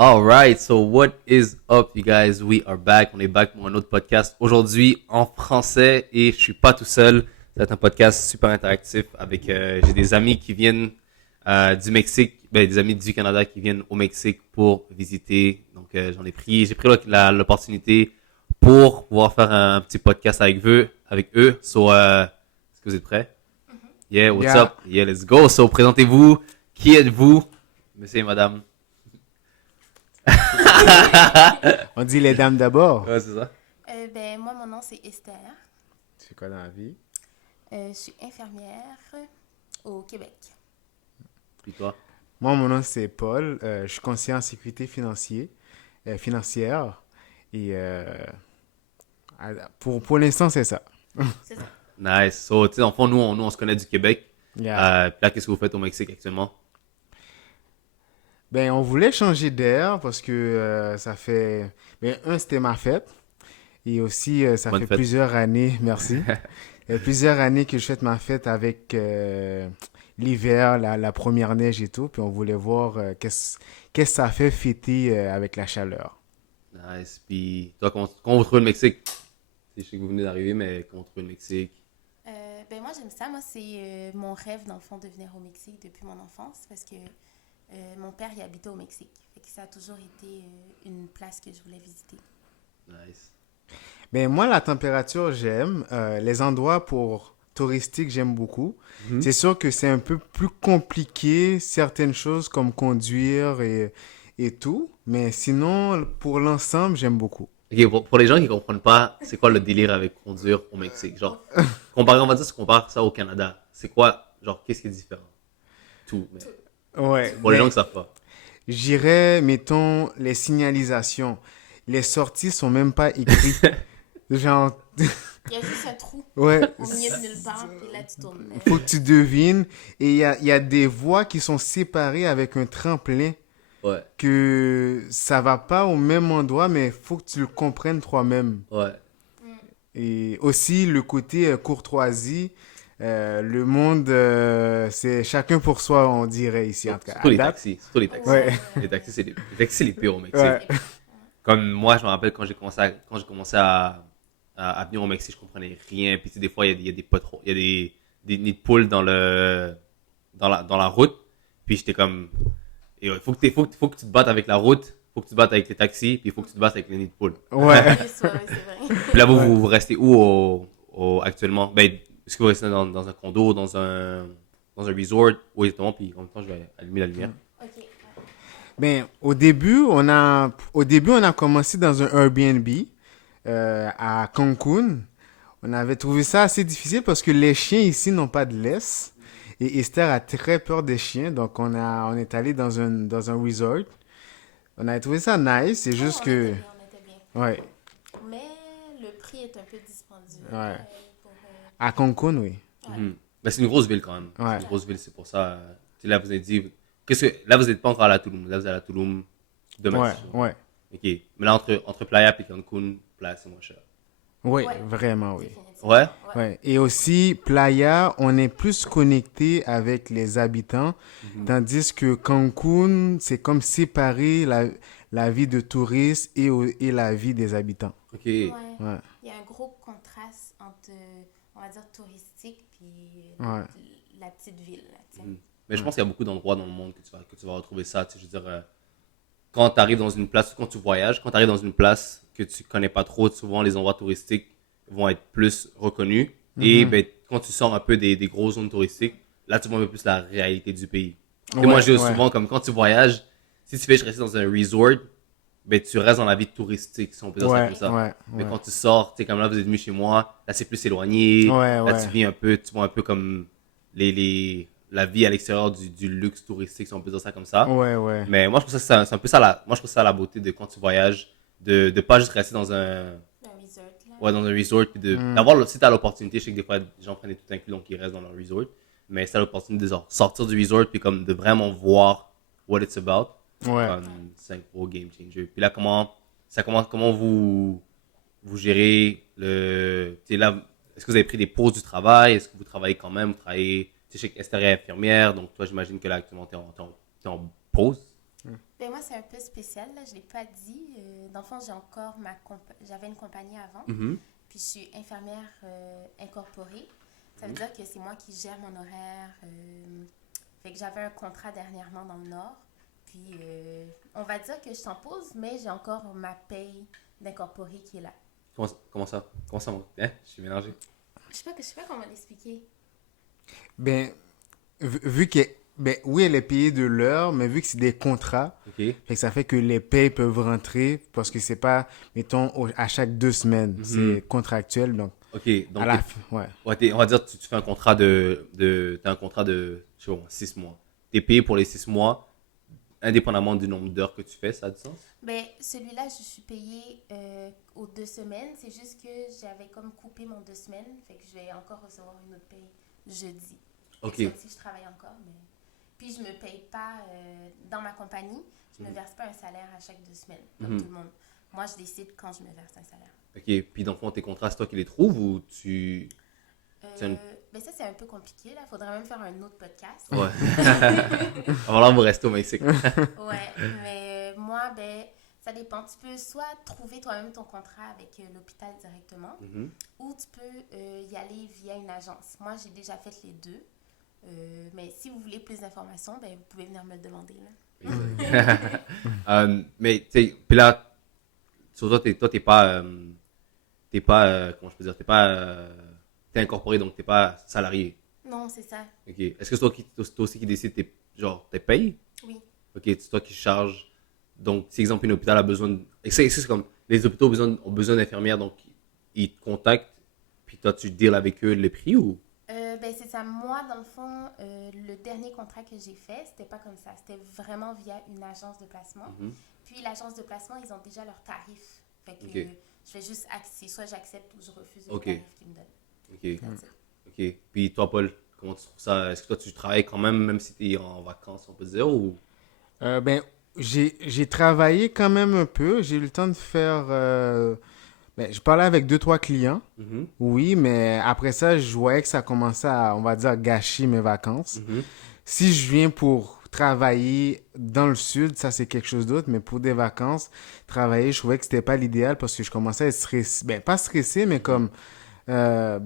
All right, so what is up, you guys? We are back. On est back pour un autre podcast aujourd'hui en français et je suis pas tout seul. Ça va être un podcast super interactif avec j'ai des amis qui viennent du Mexique, des amis du Canada qui viennent au Mexique pour visiter. Donc j'ai pris l'opportunité pour pouvoir faire un petit podcast avec eux. So, est-ce que vous êtes prêts? Yeah, what's Yeah. up? Yeah, let's go. So, présentez-vous. Qui êtes-vous, monsieur et madame? On dit les dames d'abord. Ouais, c'est ça. Moi, mon nom, c'est Esther. Tu fais quoi dans la vie? Je suis infirmière au Québec. Puis toi? Moi, mon nom, c'est Paul. Je suis conseiller en sécurité financière. Et pour l'instant, c'est ça. C'est ça. Nice. So, tu sais, en fond, nous, on se connaît du Québec. Yeah. Puis là, qu'est-ce que vous faites au Mexique actuellement? Ben, on voulait changer d'air parce que ça fait... c'était ma fête. Et aussi, ça Bonne fait fête. plusieurs années, merci. Plusieurs années que je fête ma fête avec l'hiver, la première neige et tout. Puis on voulait voir qu'est-ce que ça fait fêter avec la chaleur. Nice. Puis toi, comment vous trouvez le Mexique? Je sais que vous venez d'arriver, mais comment vous trouvez le Mexique? Moi, j'aime ça. Moi, c'est mon rêve, dans le fond, de venir au Mexique depuis mon enfance parce que mon père y habitait au Mexique. Fait que ça a toujours été une place que je voulais visiter. Nice. Ben, moi, la température, j'aime. Les endroits touristiques, j'aime beaucoup. Mhm. C'est sûr que c'est un peu plus compliqué, certaines choses comme conduire et tout. Mais sinon, pour l'ensemble, j'aime beaucoup. Ok, pour les gens qui comprennent pas, c'est quoi le délire avec conduire au Mexique? Genre, on va dire si on compare ça au Canada. C'est quoi, genre, qu'est-ce qui est différent? Tout. Mais Ouais. pour les gens Ben, qui savent pas. j'irais, mettons, les signalisations. Les sorties sont même pas écrites. Genre, Il y a juste un trou ouais, au milieu de nulle part, puis là, tu tournes. faut que tu devines. Et il y a des voies qui sont séparées avec un tremplin Ouais, que ça va pas au même endroit, mais faut que tu le comprennes toi-même. ouais. Et aussi le côté courtoisie. Le monde, c'est chacun pour soi, on dirait ici, en tout cas. Surtout À les date. taxis. Surtout les taxis. Ouais. Les taxis, c'est les pires au Mexique. Ouais. Comme moi, je me rappelle quand j'ai commencé à venir au Mexique, je comprenais rien. Puis tu sais, des fois, il y a des poteaux, il y a des nids de poules dans la route. Puis j'étais comme, il faut que tu te battes avec la route, faut que tu te battes avec les taxis, puis il faut que tu te battes avec les nids de poules. Ouais. Oui, c'est vrai. Puis là, Ouais. vous restez où actuellement? Ben, est-ce que vous restez dans un condo, dans un resort? Oui, exactement. Puis en même temps, je vais allumer la lumière. OK. Ben, au début, on a commencé dans un Airbnb à Cancun. On avait trouvé ça assez difficile parce que les chiens ici n'ont pas de laisse. Et Esther a très peur des chiens, donc on est allé dans un resort. On avait trouvé ça nice, c'est juste que... On était bien. Ouais, Mais le prix est un peu dispendieux. Ouais. Pour, à Cancun, oui. ouais. Mhm. Ben, c'est une grosse ville quand même. Ouais. C'est une grosse ville, c'est pour ça. Tu sais, là, vous avez dit. Là, vous n'êtes pas encore à la Tulum. Là, vous êtes à la Tulum demain. Ouais, c'est sûr. ouais. Ok. Mais là, entre Playa et Cancun, Playa, c'est moins cher. Oui, Ouais. vraiment, oui. Définitivement. Ouais? Ouais. Et aussi, Playa, on est plus connecté avec les habitants, tandis que Cancun, c'est comme séparer la vie de touristes et la vie des habitants. Ok. Ouais. Ouais. Il y a un gros contraste entre, on va dire, touristique puis Ouais. la petite ville. Là, tu sais. Mhm. Mais je pense qu'il y a beaucoup d'endroits dans le monde que tu vas retrouver ça. Tu sais, je veux dire, quand tu arrives dans une place, quand tu voyages, quand tu arrives dans une place que tu connais pas trop, souvent les endroits touristiques vont être plus reconnus. Et ben, quand tu sors un peu des grosses zones touristiques, là, tu vois un peu plus la réalité du pays. Et moi, Ouais, je dis ouais. souvent, comme quand tu voyages, si tu fais rester dans un resort, ben, tu restes dans la vie touristique, si on peut dire ça Ouais, comme ça. ouais, Mais ouais. quand tu sors, tu sais, comme là, vous êtes venu chez moi, là, c'est plus éloigné. Ouais, Là, ouais. tu vois un peu comme la vie à l'extérieur du luxe touristique, si on peut dire ça comme ça. Ouais, ouais. Mais moi, je trouve ça, c'est un peu moi, je trouve ça la beauté de quand tu voyages, de pas juste rester dans un Un resort, là. dans un resort, puis si t'as l'opportunité, je sais que des fois, les gens prennent tout inclus, donc ils restent dans leur resort, mais si t'as l'opportunité de sortir du resort, puis comme de vraiment voir what it's about, Ouais. comme c'est un gros game changer. Puis là, comment vous gérez tu sais, là, est-ce que vous avez pris des pauses du travail? Est-ce que vous travaillez quand même? Vous travaillez, tu sais, je sais qu'Esther est infirmière, donc toi, j'imagine que là, actuellement, t'es en pause. Ben moi, c'est un peu spécial, là, je ne l'ai pas dit. Dans le fond, j'avais une compagnie avant, Mhm. puis je suis infirmière incorporée. Ça veut dire que c'est moi qui gère mon horaire. Fait que j'avais un contrat dernièrement dans le Nord. Puis, on va dire que je suis en pause, mais j'ai encore ma paye d'incorporée qui est là. Comment ça? Comment ça? Hein? Je suis mélangé. Je sais pas comment l'expliquer. Ben, vu que, ben, oui, elle est payée de l'heure, mais vu que c'est des contrats, OK. fait que ça fait que les payes peuvent rentrer parce que c'est pas, mettons, à chaque 2 semaines. Mhm. C'est contractuel, donc OK. à Donc, la fin, ouais. ouais, on va dire que tu fais un contrat t'as un contrat de, je sais pas, 6 mois. T'es payé pour les 6 mois, indépendamment du nombre d'heures que tu fais, ça a du sens? Ben, celui-là, je suis payée aux 2 semaines. C'est juste que j'avais comme coupé mon 2 semaines. Fait que je vais encore recevoir une autre paye jeudi. OK. C'est comme si je travaille encore, mais... Puis je me paye pas dans ma compagnie. Je me verse pas un salaire à chaque 2 semaines, comme Mhm. tout le monde. Moi, je décide quand je me verse un salaire. OK. Puis, dans le fond, tes contrats, c'est toi qui les trouves ou tu... Euh, ben ça, c'est un peu compliqué, là. Faudrait même faire un autre podcast. Ouais. Alors là, vous restez au Mexique. Ouais, mais moi, ben, ça dépend. Tu peux soit trouver toi-même ton contrat avec l'hôpital directement, Mhm. ou tu peux y aller via une agence. Moi, j'ai déjà fait les deux. Mais si vous voulez plus d'informations, ben, vous pouvez venir me le demander, là. Mais, tu sais, puis là, sur toi, t'es pas, comment je peux dire, t'es incorporé, donc t'es pas salarié. Non, c'est ça. OK. Est-ce que c'est toi aussi qui décide, genre, tes payes? Oui. OK, c'est toi qui charges. Donc, si, exemple, un hôpital a besoin de... Et c'est comme, les hôpitaux ont besoin d'infirmières, donc ils te contactent, puis toi, tu deals avec eux les prix ou... Ben, c'est ça. Moi, dans le fond, le dernier contrat que j'ai fait, c'était pas comme ça. C'était vraiment via une agence de placement. Mhm. Puis l'agence de placement, ils ont déjà leurs tarifs. Fait que Ok. je fais juste soit j'accepte ou je refuse le Ok. tarif qu'ils me donnent. OK. That's it. OK. Puis toi, Paul, comment tu trouves ça? Est-ce que toi, tu travailles quand même si tu es en vacances, on peut dire, ou... Ben, j'ai travaillé quand même un peu. J'ai eu le temps de faire. Ben, je parlais avec 2, 3 clients. Mhm. Oui, mais après ça, je voyais que ça commençait à, on va dire, gâcher mes vacances. Mhm. Si je viens pour travailler dans le sud, ça c'est quelque chose d'autre, mais pour des vacances, travailler, je trouvais que c'était pas l'idéal parce que je commençais à être stressé. Ben, pas stressé, mais comme euh,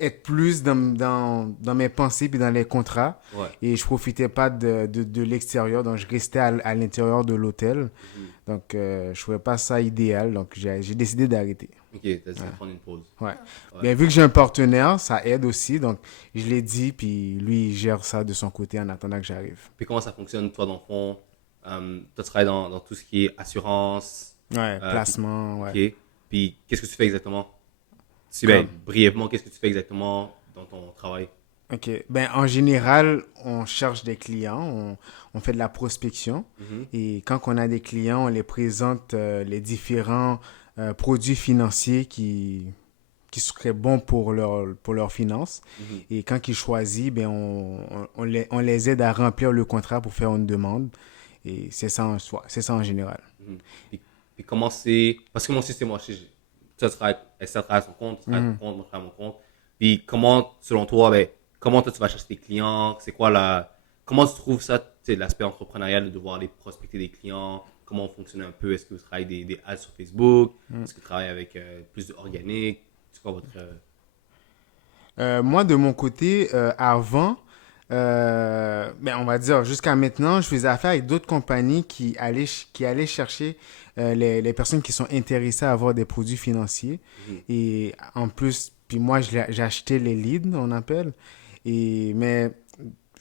être plus dans mes pensées puis dans les contrats. Ouais. Et je profitais pas de l'extérieur, donc je restais à l'intérieur de l'hôtel. Mhm. Donc, je trouvais pas ça idéal, donc j'ai décidé d'arrêter. OK, t'as décidé de prendre une pause. Ouais. Ouais. Bien, vu que j'ai un partenaire, ça aide aussi, donc je l'ai dit, puis lui, il gère ça de son côté en attendant que j'arrive. Puis comment ça fonctionne, toi, dans le fond? Toi, tu travailles dans tout ce qui est assurance. Ouais, placement, ouais. OK. Puis qu'est-ce que tu fais exactement? Si, ben, Comme- brièvement, qu'est-ce que tu fais exactement dans ton travail? OK. Ben, en général, on cherche des clients, on fait de la prospection. Mhm. Et quand on a des clients, on les présente les différents produits financiers qui seraient bons pour leurs finances. Mhm. Et quand ils choisissent, ben on les aide à remplir le contrat pour faire une demande. Et c'est ça en soi, c'est ça en général. Mhm. Puis comment c'est... Parce que mon système, moi, tu travailles, Esther travaille à son compte, tu travailles à ton compte, moi, je travaille à mon compte. Puis comment, selon toi, ben, comment toi, tu vas chercher tes clients? C'est quoi la... Comment tu trouves ça, tu sais, l'aspect entrepreneurial de devoir aller prospecter des clients? Comment fonctionne un peu? Est-ce que vous travaillez des ads sur Facebook? Est-ce que vous travaillez avec plus d'organique? C'est quoi votre... Moi, de mon côté, avant, ben, on va dire jusqu'à maintenant, je faisais affaire avec d'autres compagnies qui allaient chercher les personnes qui sont intéressées à avoir des produits financiers. Mhm. Et en plus, puis moi, j'achetais les leads, on appelle. Mais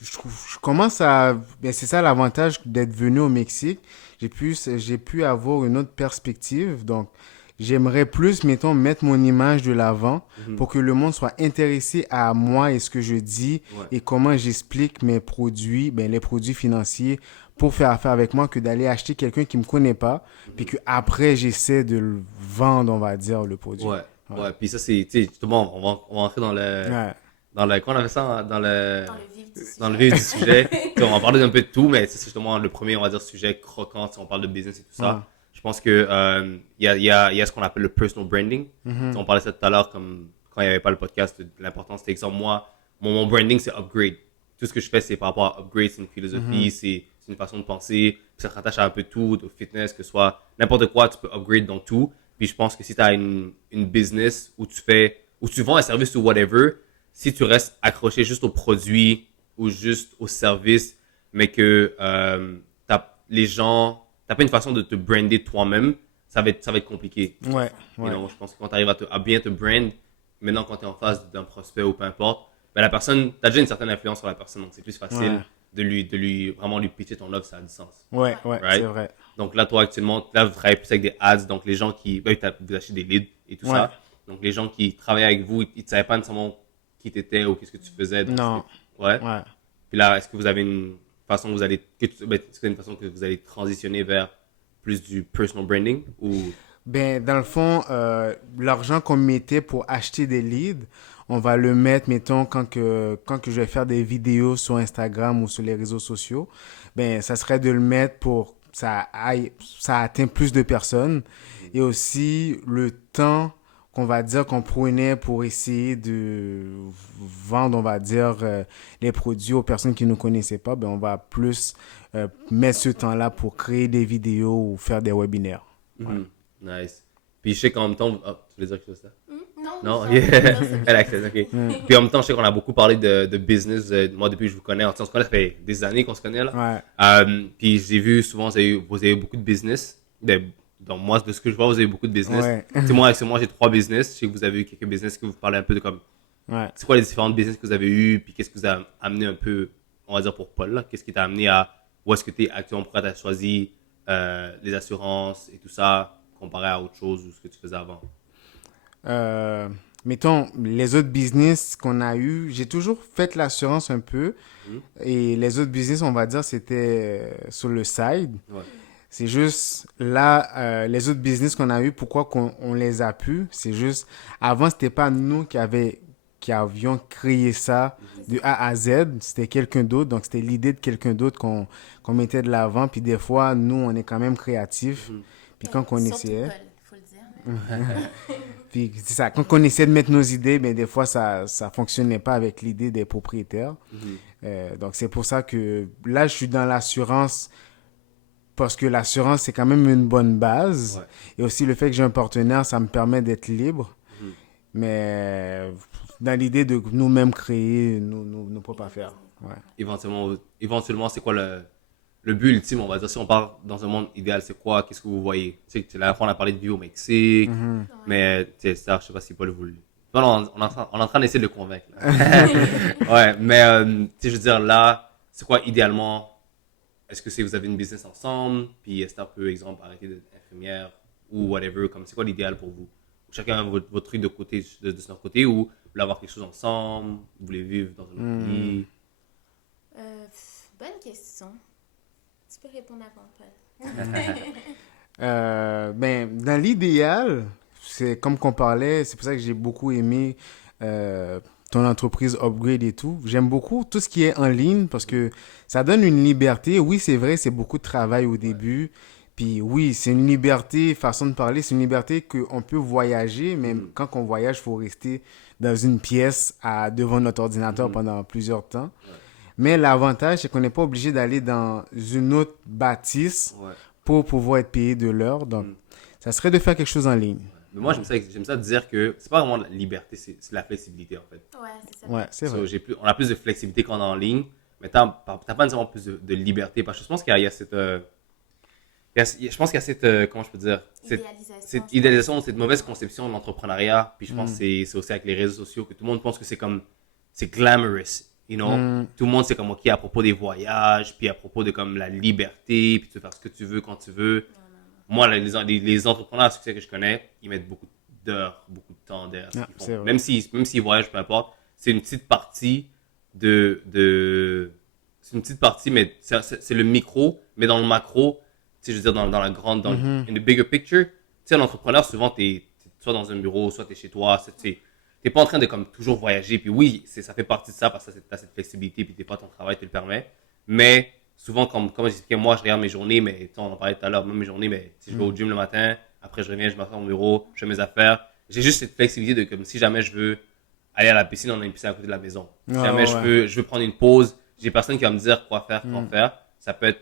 je commence à... Ben, c'est ça l'avantage d'être venu au Mexique. J'ai pu avoir une autre perspective. Donc, j'aimerais plus, mettons, mettre mon image de l'avant Mhm. pour que le monde soit intéressé à moi et ce que je dis Ouais. et comment j'explique mes produits, ben, les produits financiers pour faire affaire avec moi que d'aller acheter quelqu'un qui me connaît pas puis que après j'essaie de le vendre, on va dire, le produit. Ouais. Ouais. Ouais. Puis ça, c'est... Tu sais, justement, on va entrer dans le... Ouais. Comment on avait ça? Dans le... Dans le vif du sujet. Dans le vif du sujet. Tu sais, on va parler d'un peu de tout, mais c'est justement le premier, on va dire, sujet croquant, si on parle de business et tout ça. Ouais. Je pense que il y a ce qu'on appelle le personal branding. Tu sais, on parlait de ça tout à l'heure, comme quand il n'y avait pas le podcast, de l'importance. C'était exemple, moi, mon branding, c'est upgrade. Tout ce que je fais, c'est par rapport à upgrade, c'est une philosophie, c'est c'est une façon de penser, puis ça se rattache à un peu tout, au fitness, que ce soit n'importe quoi, tu peux upgrade dans tout. Puis je pense que si tu as une business où tu vends un service ou whatever, si tu restes accroché juste au produit ou juste au service, mais que les gens, t'as pas une façon de te brander toi-même, ça va être compliqué. Ouais, You ouais. know, je pense que quand tu arrives à bien te brand, maintenant quand tu es en face d'un prospect ou peu importe, ben la personne, tu as déjà une certaine influence sur la personne, donc c'est plus facile Ouais. de lui vraiment lui pitcher ton offre, ça a du sens. Ouais, ouais, Right? c'est vrai. Donc là, toi, actuellement, là, vous travaillez plus avec des ads, donc les gens vous achetez des leads et tout Ouais. ça. Donc les gens qui travaillaient avec vous, ils ne savaient pas nécessairement qui t'étais ou qu'est-ce que tu faisais. Donc Non. ouais. Ouais. Puis là, est-ce que vous avez une façon que vous allez, est-ce que une façon que vous allez transitionner vers plus du personal branding ou Ben, dans le fond, l'argent qu'on mettait pour acheter des leads, on va le mettre, mettons, quand que je vais faire des vidéos sur Instagram ou sur les réseaux sociaux, ben, ça serait de le mettre pour que ça atteint plus de personnes. Et aussi, le temps qu'on va dire qu'on prenait pour essayer de vendre, on va dire, les produits aux personnes qui ne nous connaissaient pas, ben, on va plus mettre ce temps-là pour créer des vidéos ou faire des webinaires. Mhm. Nice. Puis je sais qu'en même temps, tu voulais dire quelque chose là? Non, Non, ça, ok. non, c'est Elle accède, ok. Puis en même temps, je sais qu'on a beaucoup parlé de business. Moi, depuis que je vous connais, on se connaît, ça fait des années qu'on se connaît là. Ouais. Puis j'ai vu souvent, vous avez beaucoup de business. Donc moi, de ce que je vois, vous avez beaucoup de business. Ouais. Tu sais, moi, j'ai 3 business. Je sais que vous avez eu quelques business que vous parlez un peu de comme. Ouais. C'est quoi les différentes business que vous avez eu, puis qu'est-ce que vous a amené un peu, on va dire pour Paul, là, qu'est-ce qui t'a amené à où est-ce que tu es actuellement, pourquoi tu as choisi les assurances et tout ça, comparé à autre chose ou ce que tu faisais avant? Mettons, les autres business qu'on a eu, j'ai toujours fait l'assurance un peu. Mhm. Et les autres business, on va dire, c'était sur le side. Ouais. C'est juste là, les autres business qu'on a eu, pourquoi on les a pu, c'est juste, avant, c'était pas nous qui avions créé ça de A à Z, c'était quelqu'un d'autre, donc c'était l'idée de quelqu'un d'autre qu'on mettait de l'avant, puis des fois, nous, on est quand même créatifs, Mhm. puis quand on Surtout essayait, Paul, faut le dire. puis c'est ça, quand on essayait de mettre nos idées, mais des fois, ça fonctionnait pas avec l'idée des propriétaires. Mhm. Donc c'est pour ça que là, je suis dans l'assurance parce que l'assurance, c'est quand même une bonne base. Ouais. Et aussi le fait que j'ai un partenaire, ça me permet d'être libre. Mhm. Mais dans l'idée de nous-mêmes créer nos propres affaires. Ouais. Éventuellement, c'est quoi le but ultime, on va dire, si on part dans un monde idéal, c'est quoi, qu'est-ce que vous voyez? Tu sais, la dernière fois, on a parlé de vie au Mexique, Mhm. mais tu sais, ça, je sais pas si Paul vous le... Non, on est en train d'essayer de le convaincre. Là. Ouais, mais tu sais, je veux dire, là, c'est quoi idéalement? Est-ce que vous avez une business ensemble, puis Esther peut, exemple, arrêter d'être infirmière ou whatever, comme c'est quoi l'idéal pour vous? Chacun a votre truc de côté, de son côté, ou vous voulez avoir quelque chose ensemble, vous voulez vivre dans un autre pays? Bonne question. Tu peux répondre avant, Paul. Ben, dans l'idéal, c'est comme qu'on parlait, c'est pour ça que j'ai beaucoup aimé ton entreprise Upgrade et tout. J'aime beaucoup tout ce qui est en ligne parce que ça donne une liberté. Oui, c'est vrai, c'est beaucoup de travail au début. Puis oui, c'est une liberté, façon de parler, c'est une liberté qu'on peut voyager, mais quand on voyage, il faut rester dans une pièce devant notre ordinateur pendant plusieurs temps. Mais l'avantage, c'est qu'on n'est pas obligé d'aller dans une autre bâtisse Ouais. pour pouvoir être payé de l'heure. Donc, ça serait de faire quelque chose en ligne. Mais moi, j'aime ça dire que c'est pas vraiment la liberté, c'est la flexibilité, en fait. Ouais, c'est ça. Ouais, c'est So, vrai. on a plus de flexibilité quand on est en ligne, mais t'as pas nécessairement plus de liberté. Parce que je pense qu'il y a cette... je pense qu'il y a cette... comment je peux dire? Cette idéalisation, cette mauvaise conception de l'entrepreneuriat. Puis je pense que c'est aussi avec les réseaux sociaux que tout le monde pense que c'est glamorous. You know? Tout le monde, c'est comme, OK, à propos des voyages, puis à propos de comme la liberté, puis tu peux faire ce que tu veux quand tu veux. Moi, les entrepreneurs à succès que je connais, ils mettent beaucoup d'heures, beaucoup de temps derrière ce qu'ils font. c'est vrai. Même s'ils voyagent, peu importe, c'est une petite partie c'est une petite partie, mais c'est le micro, mais dans le macro, tu sais, je veux dire, dans la grande, in the bigger picture, tu sais, un entrepreneur, souvent, t'es soit dans un bureau, soit t'es chez toi, t'es pas en train de comme toujours voyager, puis oui, ça fait partie de ça, parce que t'as cette flexibilité, puis t'es pas ton travail te le permet, mais souvent, comme j'expliquais, moi, je regarde mes journées, mais tu sais, on en parlait tout à l'heure, même mes journées, mais si je vais au gym le matin, après je reviens, je m'assois au bureau, je fais mes affaires, j'ai juste cette flexibilité de comme si jamais je veux aller à la piscine, on a une piscine à côté de la maison. Si jamais je veux prendre une pause, j'ai personne qui va me dire quoi faire, quand faire. ça peut être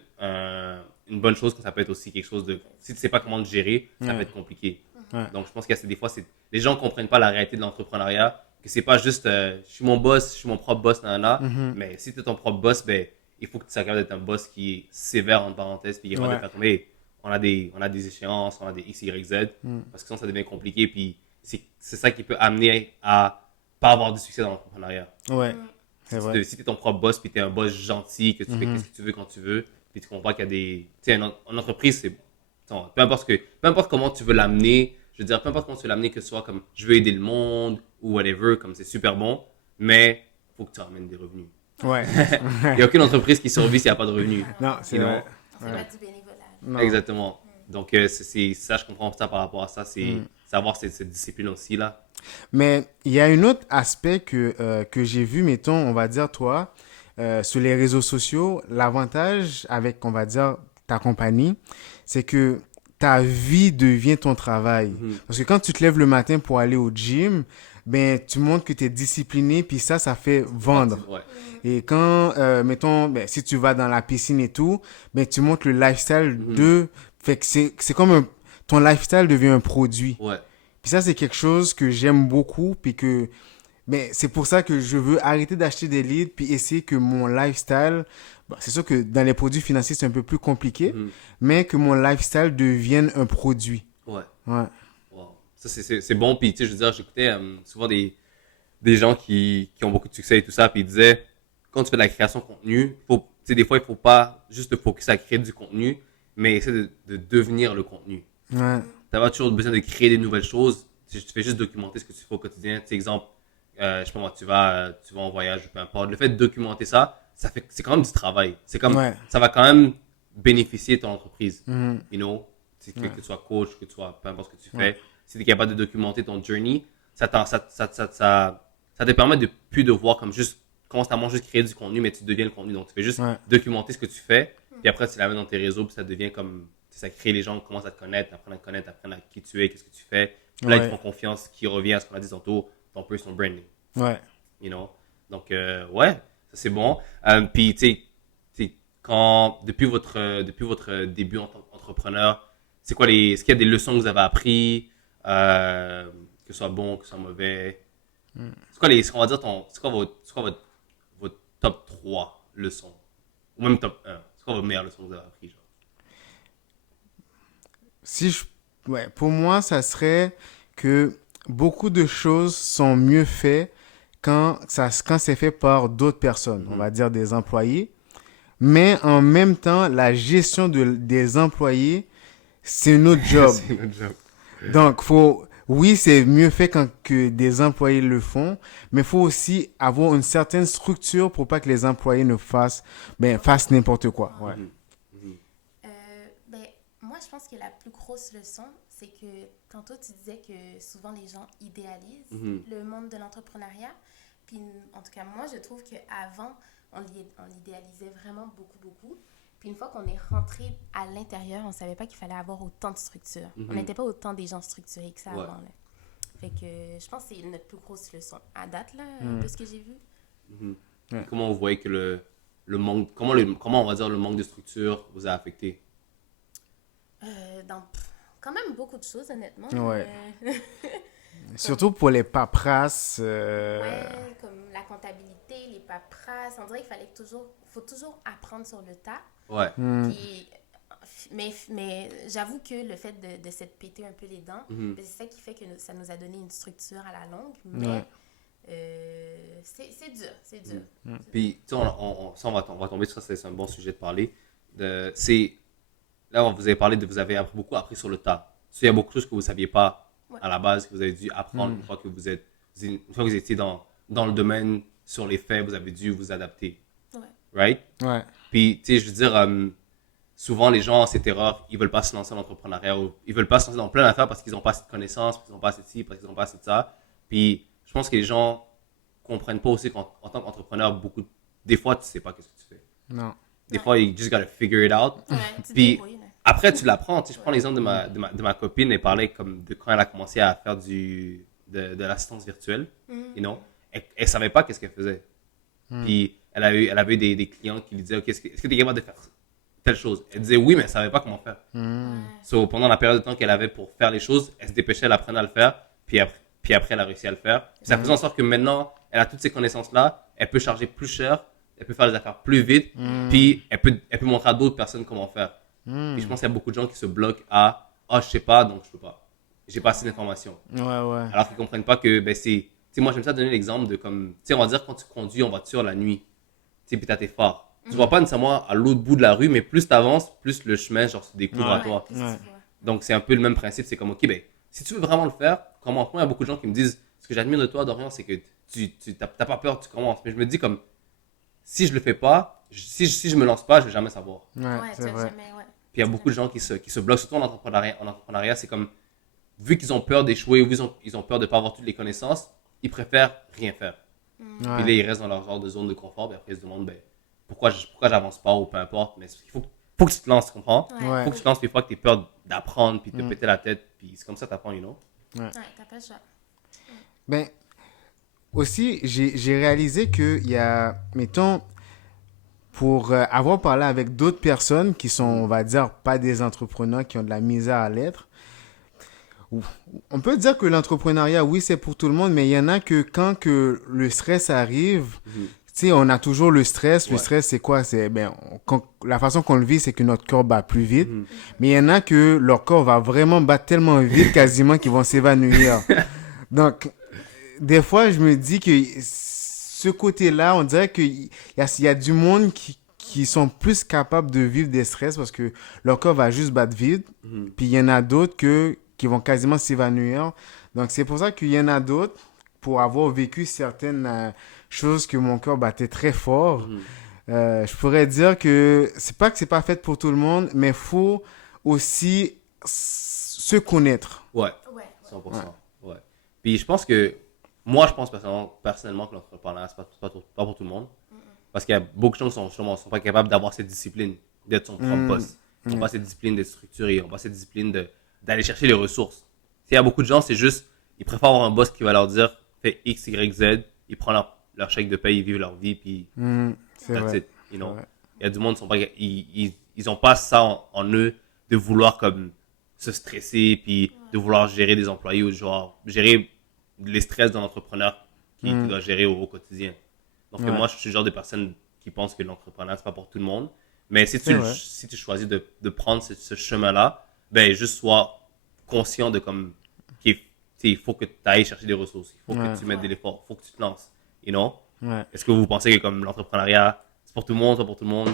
une bonne chose, comme ça peut être aussi quelque chose de... Si tu sais pas comment te gérer, ça peut être compliqué. Ouais. Donc, je pense que des fois, les gens comprennent pas la réalité de l'entrepreneuriat, que c'est pas juste je suis mon boss, je suis mon propre boss, nanana. Mais si tu es ton propre boss, ben, il faut que tu sois capable d'être un boss qui est sévère, entre parenthèses, puis il est capable de faire comme, hey, on a des échéances, on a des X, Y, Z, parce que sinon, ça devient compliqué, puis c'est ça qui peut amener à pas avoir du succès dans l'entrepreneuriat. Ouais. C'est vrai. Si tu es ton propre boss, puis tu es un boss gentil, que tu fais ce que tu veux quand tu veux, puis tu comprends qu'il y a des... Tu sais, en entreprise, c'est... Peu importe comment tu veux l'amener, je veux dire, peu importe comment tu veux l'amener, que ce soit comme je veux aider le monde ou whatever, comme c'est super bon, mais il faut que tu ramènes des revenus. Ouais. Il n'y a aucune entreprise qui survit s'il n'y a pas de revenus. Non, c'est You know? vrai. On fait pas du bénévolat. Non. Exactement. Donc, c'est ça, je comprends ça par rapport à ça, c'est savoir cette discipline aussi, là. Mais il y a un autre aspect que j'ai vu, mettons, on va dire, toi, sur les réseaux sociaux. L'avantage avec, on va dire, ta compagnie, c'est que ta vie devient ton travail. Parce que quand tu te lèves le matin pour aller au gym, ben, tu montres que tu es discipliné, puis ça fait vendre. Ouais. Et quand, mettons, ben, si tu vas dans la piscine et tout, ben, tu montres le lifestyle de... Fait que c'est comme ton lifestyle devient un produit. Ouais. Puis ça, c'est quelque chose que j'aime beaucoup, puis que... Mais c'est pour ça que je veux arrêter d'acheter des leads, puis essayer que mon lifestyle... Bon, c'est sûr que dans les produits financiers, c'est un peu plus compliqué, mais que mon lifestyle devienne un produit. Ouais. Ouais. Wow. Ça, c'est bon. Puis, tu sais, je veux dire, j'écoutais souvent des gens qui ont beaucoup de succès et tout ça, puis ils disaient, quand tu fais de la création de contenu, tu sais, des fois, il faut pas juste te focus à créer du contenu, mais essayer de devenir le contenu. Ouais. Tu n'as pas toujours besoin de créer des nouvelles choses. Tu fais juste documenter ce que tu fais au quotidien. Tu sais, exemple, je sais pas moi, tu vas en voyage, peu importe. Le fait de documenter ça, c'est quand même du travail. C'est comme, ça va quand même bénéficier ton entreprise. You know, que tu sois coach, que tu sois, peu importe ce que tu fais. Si tu es capable de documenter ton journey, ça te permet de plus devoir comme juste constamment juste créer du contenu, mais tu deviens le contenu. Donc, tu fais juste documenter ce que tu fais, puis après, tu l'amènes dans tes réseaux, puis ça devient comme, ça crée les gens, commencent à te connaître, apprennent à te connaître, apprennent à qui tu es, qu'est-ce que tu fais. Puis là, ils te font confiance, qui revient à ce qu'on a dit tantôt, ton personal branding. Ouais. You know? Donc, ouais, ça c'est bon. Puis, tu sais, depuis votre début en tant qu'entrepreneur, est-ce qu'il y a des leçons que vous avez apprises, que ce soit bon, que ce soit mauvais? C'est quoi votre top 3 leçons? Ou même top 1? C'est quoi vos meilleures leçons que vous avez apprises? Genre? Ouais, pour moi, ça serait que beaucoup de choses sont mieux faites quand c'est fait par d'autres personnes, on va dire des employés. Mais en même temps, la gestion des employés, c'est notre job. C'est notre job. Donc, oui, c'est mieux fait quand que des employés le font, mais il faut aussi avoir une certaine structure pour pas que les employés ne fassent n'importe quoi. Ouais. Ben, moi, je pense que la plus grosse leçon, c'est que tantôt, tu disais que souvent les gens idéalisent le monde de l'entrepreneuriat. Puis, en tout cas, moi, je trouve qu'avant, on l'idéalisait vraiment beaucoup, beaucoup. Puis, une fois qu'on est rentré à l'intérieur, on ne savait pas qu'il fallait avoir autant de structure. On n'était pas autant des gens structurés que ça avant. Là. Fait que je pense que c'est notre plus grosse leçon à date, là, de ce que j'ai vu. Comment vous voyez que le manque, comment on va dire le manque de structure vous a affecté? Dans quand même beaucoup de choses, honnêtement. Ouais. Surtout pour les paperasses. Ouais, comme la comptabilité, les paperasses. On dirait qu'il faut toujours apprendre sur le tas. Ouais. Puis, mais j'avoue que le fait de se péter un peu les dents, c'est ça qui fait que ça nous a donné une structure à la longue. Mais c'est dur. Puis, tu sais, on va tomber sur ça, c'est un bon sujet de parler. Là, vous avez parlé vous avez beaucoup appris sur le tas. Il y a beaucoup de choses que vous ne saviez pas à la base, que vous avez dû apprendre une fois que vous étiez dans le domaine, sur les faits, vous avez dû vous adapter. Ouais. Right? Ouais. Puis, tu sais, je veux dire, souvent, les gens, cette erreur, ils veulent pas se lancer dans l'entrepreneuriat ou ils veulent pas se lancer dans plein d'affaires parce qu'ils n'ont pas assez de connaissances, parce qu'ils n'ont pas assez de ci, parce qu'ils n'ont pas assez de ça. Puis, je pense que les gens comprennent pas aussi qu'en tant qu'entrepreneur, des fois, tu sais pas qu'est-ce que tu fais. Non. Des fois, you just gotta figure it out. Ouais, tu Puis, débrouilles, là. après, tu l'apprends. Tu sais, je prends l'exemple de ma copine. Elle parlait comme de quand elle a commencé à faire de l'assistance virtuelle. You know? Elle savait pas qu'est-ce qu'elle faisait. Puis, elle avait eu des clients qui lui disaient, OK, est-ce que tu es capable de faire telle chose. Elle disait oui, mais elle savait pas comment faire. Hmm. Ouais. So, pendant la période de temps qu'elle avait pour faire les choses, elle se dépêchait, elle apprenait à le faire, puis après elle a réussi à le faire. Puis ça faisait en sorte que maintenant, elle a toutes ces connaissances-là, elle peut charger plus cher, elle peut faire les affaires plus vite, puis elle peut montrer à d'autres personnes comment faire. Puis je pense qu'il y a beaucoup de gens qui se bloquent à « Ah, je sais pas, donc je peux pas. J'ai pas assez d'informations. » Ouais. Alors qu'ils comprennent pas que ben, c'est... Tu sais, moi, j'aime ça donner l'exemple de comme... Tu sais, on va dire quand tu conduis en voiture la nuit, tu sais, puis t'as tes phares. Tu vois pas nécessairement à l'autre bout de la rue, mais plus t'avances, plus le chemin, genre, se découvre à toi. Puis tu Ouais. vois. Donc, c'est un peu le même principe. C'est comme, OK, ben, si tu veux vraiment le faire, commence. Moi, il y a beaucoup de gens qui me disent, ce que j'admire de toi, Dorian, c'est que t'as pas peur, tu commences. Mais je me dis comme, si je le fais pas, si je me lance pas, je vais jamais savoir. Ouais, Ouais, c'est tu vas vrai. jamais, ouais. Puis il y a beaucoup de gens qui se bloquent, surtout en entrepreneuriat. En entrepreneuriat, c'est comme, vu qu'ils ont peur d'échouer ou ils ont peur de pas avoir toutes les connaissances, ils préfèrent rien faire. Puis là, Ouais. ils restent dans leur genre de zone de confort, puis après, ils se demandent, ben, pourquoi j'avance pas ou peu importe. Mais il faut que tu te lances, tu comprends? Ouais. Faut que tu te lances des fois que tu aies peur d'apprendre, puis de te péter la tête, puis c'est comme ça que tu apprends, you know? Ouais, t'as pas le choix. Ben, aussi, j'ai réalisé qu'il y a, mettons, pour avoir parlé avec d'autres personnes qui sont, on va dire, pas des entrepreneurs, qui ont de la misère à l'être, on peut dire que l'entrepreneuriat, oui, c'est pour tout le monde, mais il y en a que quand que le stress arrive, tu sais, on a toujours le stress. Le Ouais. stress, c'est quoi? C'est, la façon qu'on le vit, c'est que notre corps bat plus vite. Mhm. Mais il y en a que leur corps va vraiment battre tellement vite quasiment qu'ils vont s'évanouir. Donc, des fois, je me dis que ce côté-là, on dirait qu'il y a du monde qui sont plus capables de vivre des stress parce que leur corps va juste battre vite. Mhm. Puis il y en a d'autres qui vont quasiment s'évanouir. Donc, c'est pour ça qu'il y en a d'autres, pour avoir vécu certaines choses que mon corps battait très fort, Mhm. je pourrais dire que c'est pas fait pour tout le monde, mais il faut aussi se connaître. Ouais, Ouais. 100%. Ouais. Puis je pense que, moi, je pense personnellement que l'entrepreneuriat, c'est pas pour tout le monde. Parce qu'il y a beaucoup de gens qui sont, justement, sont pas capables d'avoir cette discipline, d'être son propre boss. Ils n'ont pas cette discipline d'être structuré, ils n'ont pas cette discipline d'aller chercher les ressources. Il y a beaucoup de gens, c'est juste, ils préfèrent avoir un boss qui va leur dire, fais X, Y, Z, ils prennent leur chèque de paye, ils vivent leur vie, puis C'est that's vrai. it, you know. Ouais. Il y a du monde qui sont pas, ils ont pas ça en eux de vouloir comme se stresser, puis de vouloir gérer des employés ou genre gérer les stress d'un entrepreneur qui doit gérer au quotidien. Donc Ouais. moi, je suis le genre de personne qui pense que l'entrepreneuriat, c'est pas pour tout le monde. Mais si C'est vrai. si tu choisis de prendre ce chemin-là, ben juste sois conscient de comme il faut que tu ailles chercher des ressources, il faut Ouais. que tu mettes de l'effort, il faut que tu te lances, you know? Ouais. Est-ce que vous pensez que comme l'entrepreneuriat, c'est pour tout le monde, c'est pas pour tout le monde?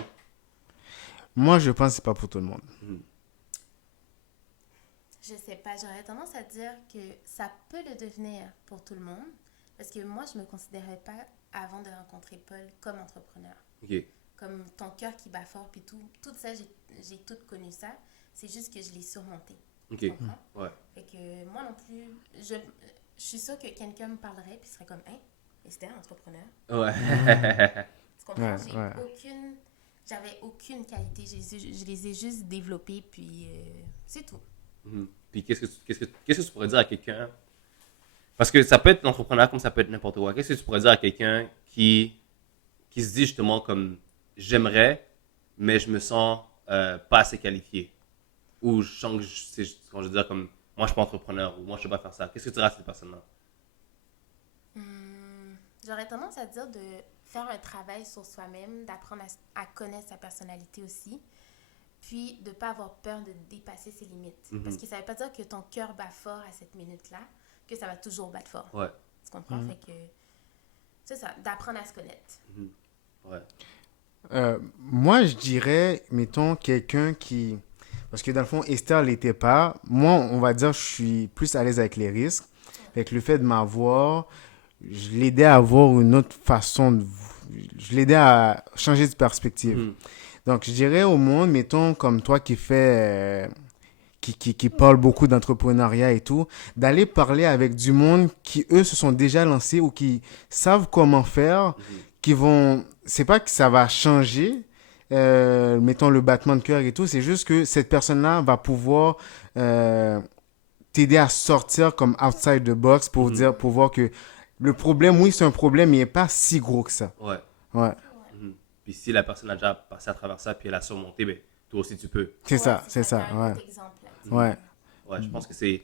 Moi, je pense que c'est pas pour tout le monde. Je sais pas, j'aurais tendance à dire que ça peut le devenir pour tout le monde. Parce que moi, je me considérais pas, avant de rencontrer Paul, comme entrepreneur. Ok. Comme ton cœur qui bat fort, puis tout ça, j'ai tout connu ça. C'est juste que je l'ai surmonté. Ok. Tu comprends? Ouais. Fait que moi non plus, je suis sûre que quelqu'un me parlerait, puis serait comme, hein, et c'était un entrepreneur. Ouais. Tu comprends? Ouais, J'avais aucune qualité. Je les ai juste développées, puis c'est tout. Mhm. Puis qu'est-ce que tu pourrais dire à quelqu'un? Parce que ça peut être l'entrepreneur comme ça peut être n'importe quoi. Qu'est-ce que tu pourrais dire à quelqu'un qui se dit justement comme j'aimerais, mais je me sens pas assez qualifié? Ou je sens que quand je veux dire comme moi je suis pas entrepreneur ou moi je sais pas faire ça. Qu'est-ce que tu dirais à cette personne-là? J'aurais tendance à dire de faire un travail sur soi-même, d'apprendre à connaître sa personnalité aussi, puis de ne pas avoir peur de dépasser ses limites. Parce que ça ne veut pas dire que ton cœur bat fort à cette minute-là, que ça va toujours battre fort. Ouais. Tu comprends? Fait que c'est ça, d'apprendre à se connaître. Ouais. Moi, je dirais, mettons, quelqu'un qui... Parce que dans le fond, Esther l'était pas. Moi, on va dire, je suis plus à l'aise avec les risques. Avec le fait de m'avoir, je l'aidais à avoir une autre façon de... Je l'aidais à changer de perspective. Mhm. Donc, je dirais au monde, mettons, comme toi qui fais... qui parle beaucoup d'entrepreneuriat et tout, d'aller parler avec du monde qui, eux, se sont déjà lancés ou qui savent comment faire, qui vont... C'est pas que ça va changer, mettons, le battement de cœur et tout, c'est juste que cette personne-là va pouvoir t'aider à sortir comme outside the box pour dire, pour voir que le problème, oui, c'est un problème, mais il n'est pas si gros que ça. Ouais. Ouais. Puis si la personne a déjà passé à travers ça puis elle a surmonté, ben, toi aussi tu peux. C'est ça, c'est ça. ça, C'est un ouais. autre exemple là-dessus. Ouais. Ouais, je pense que c'est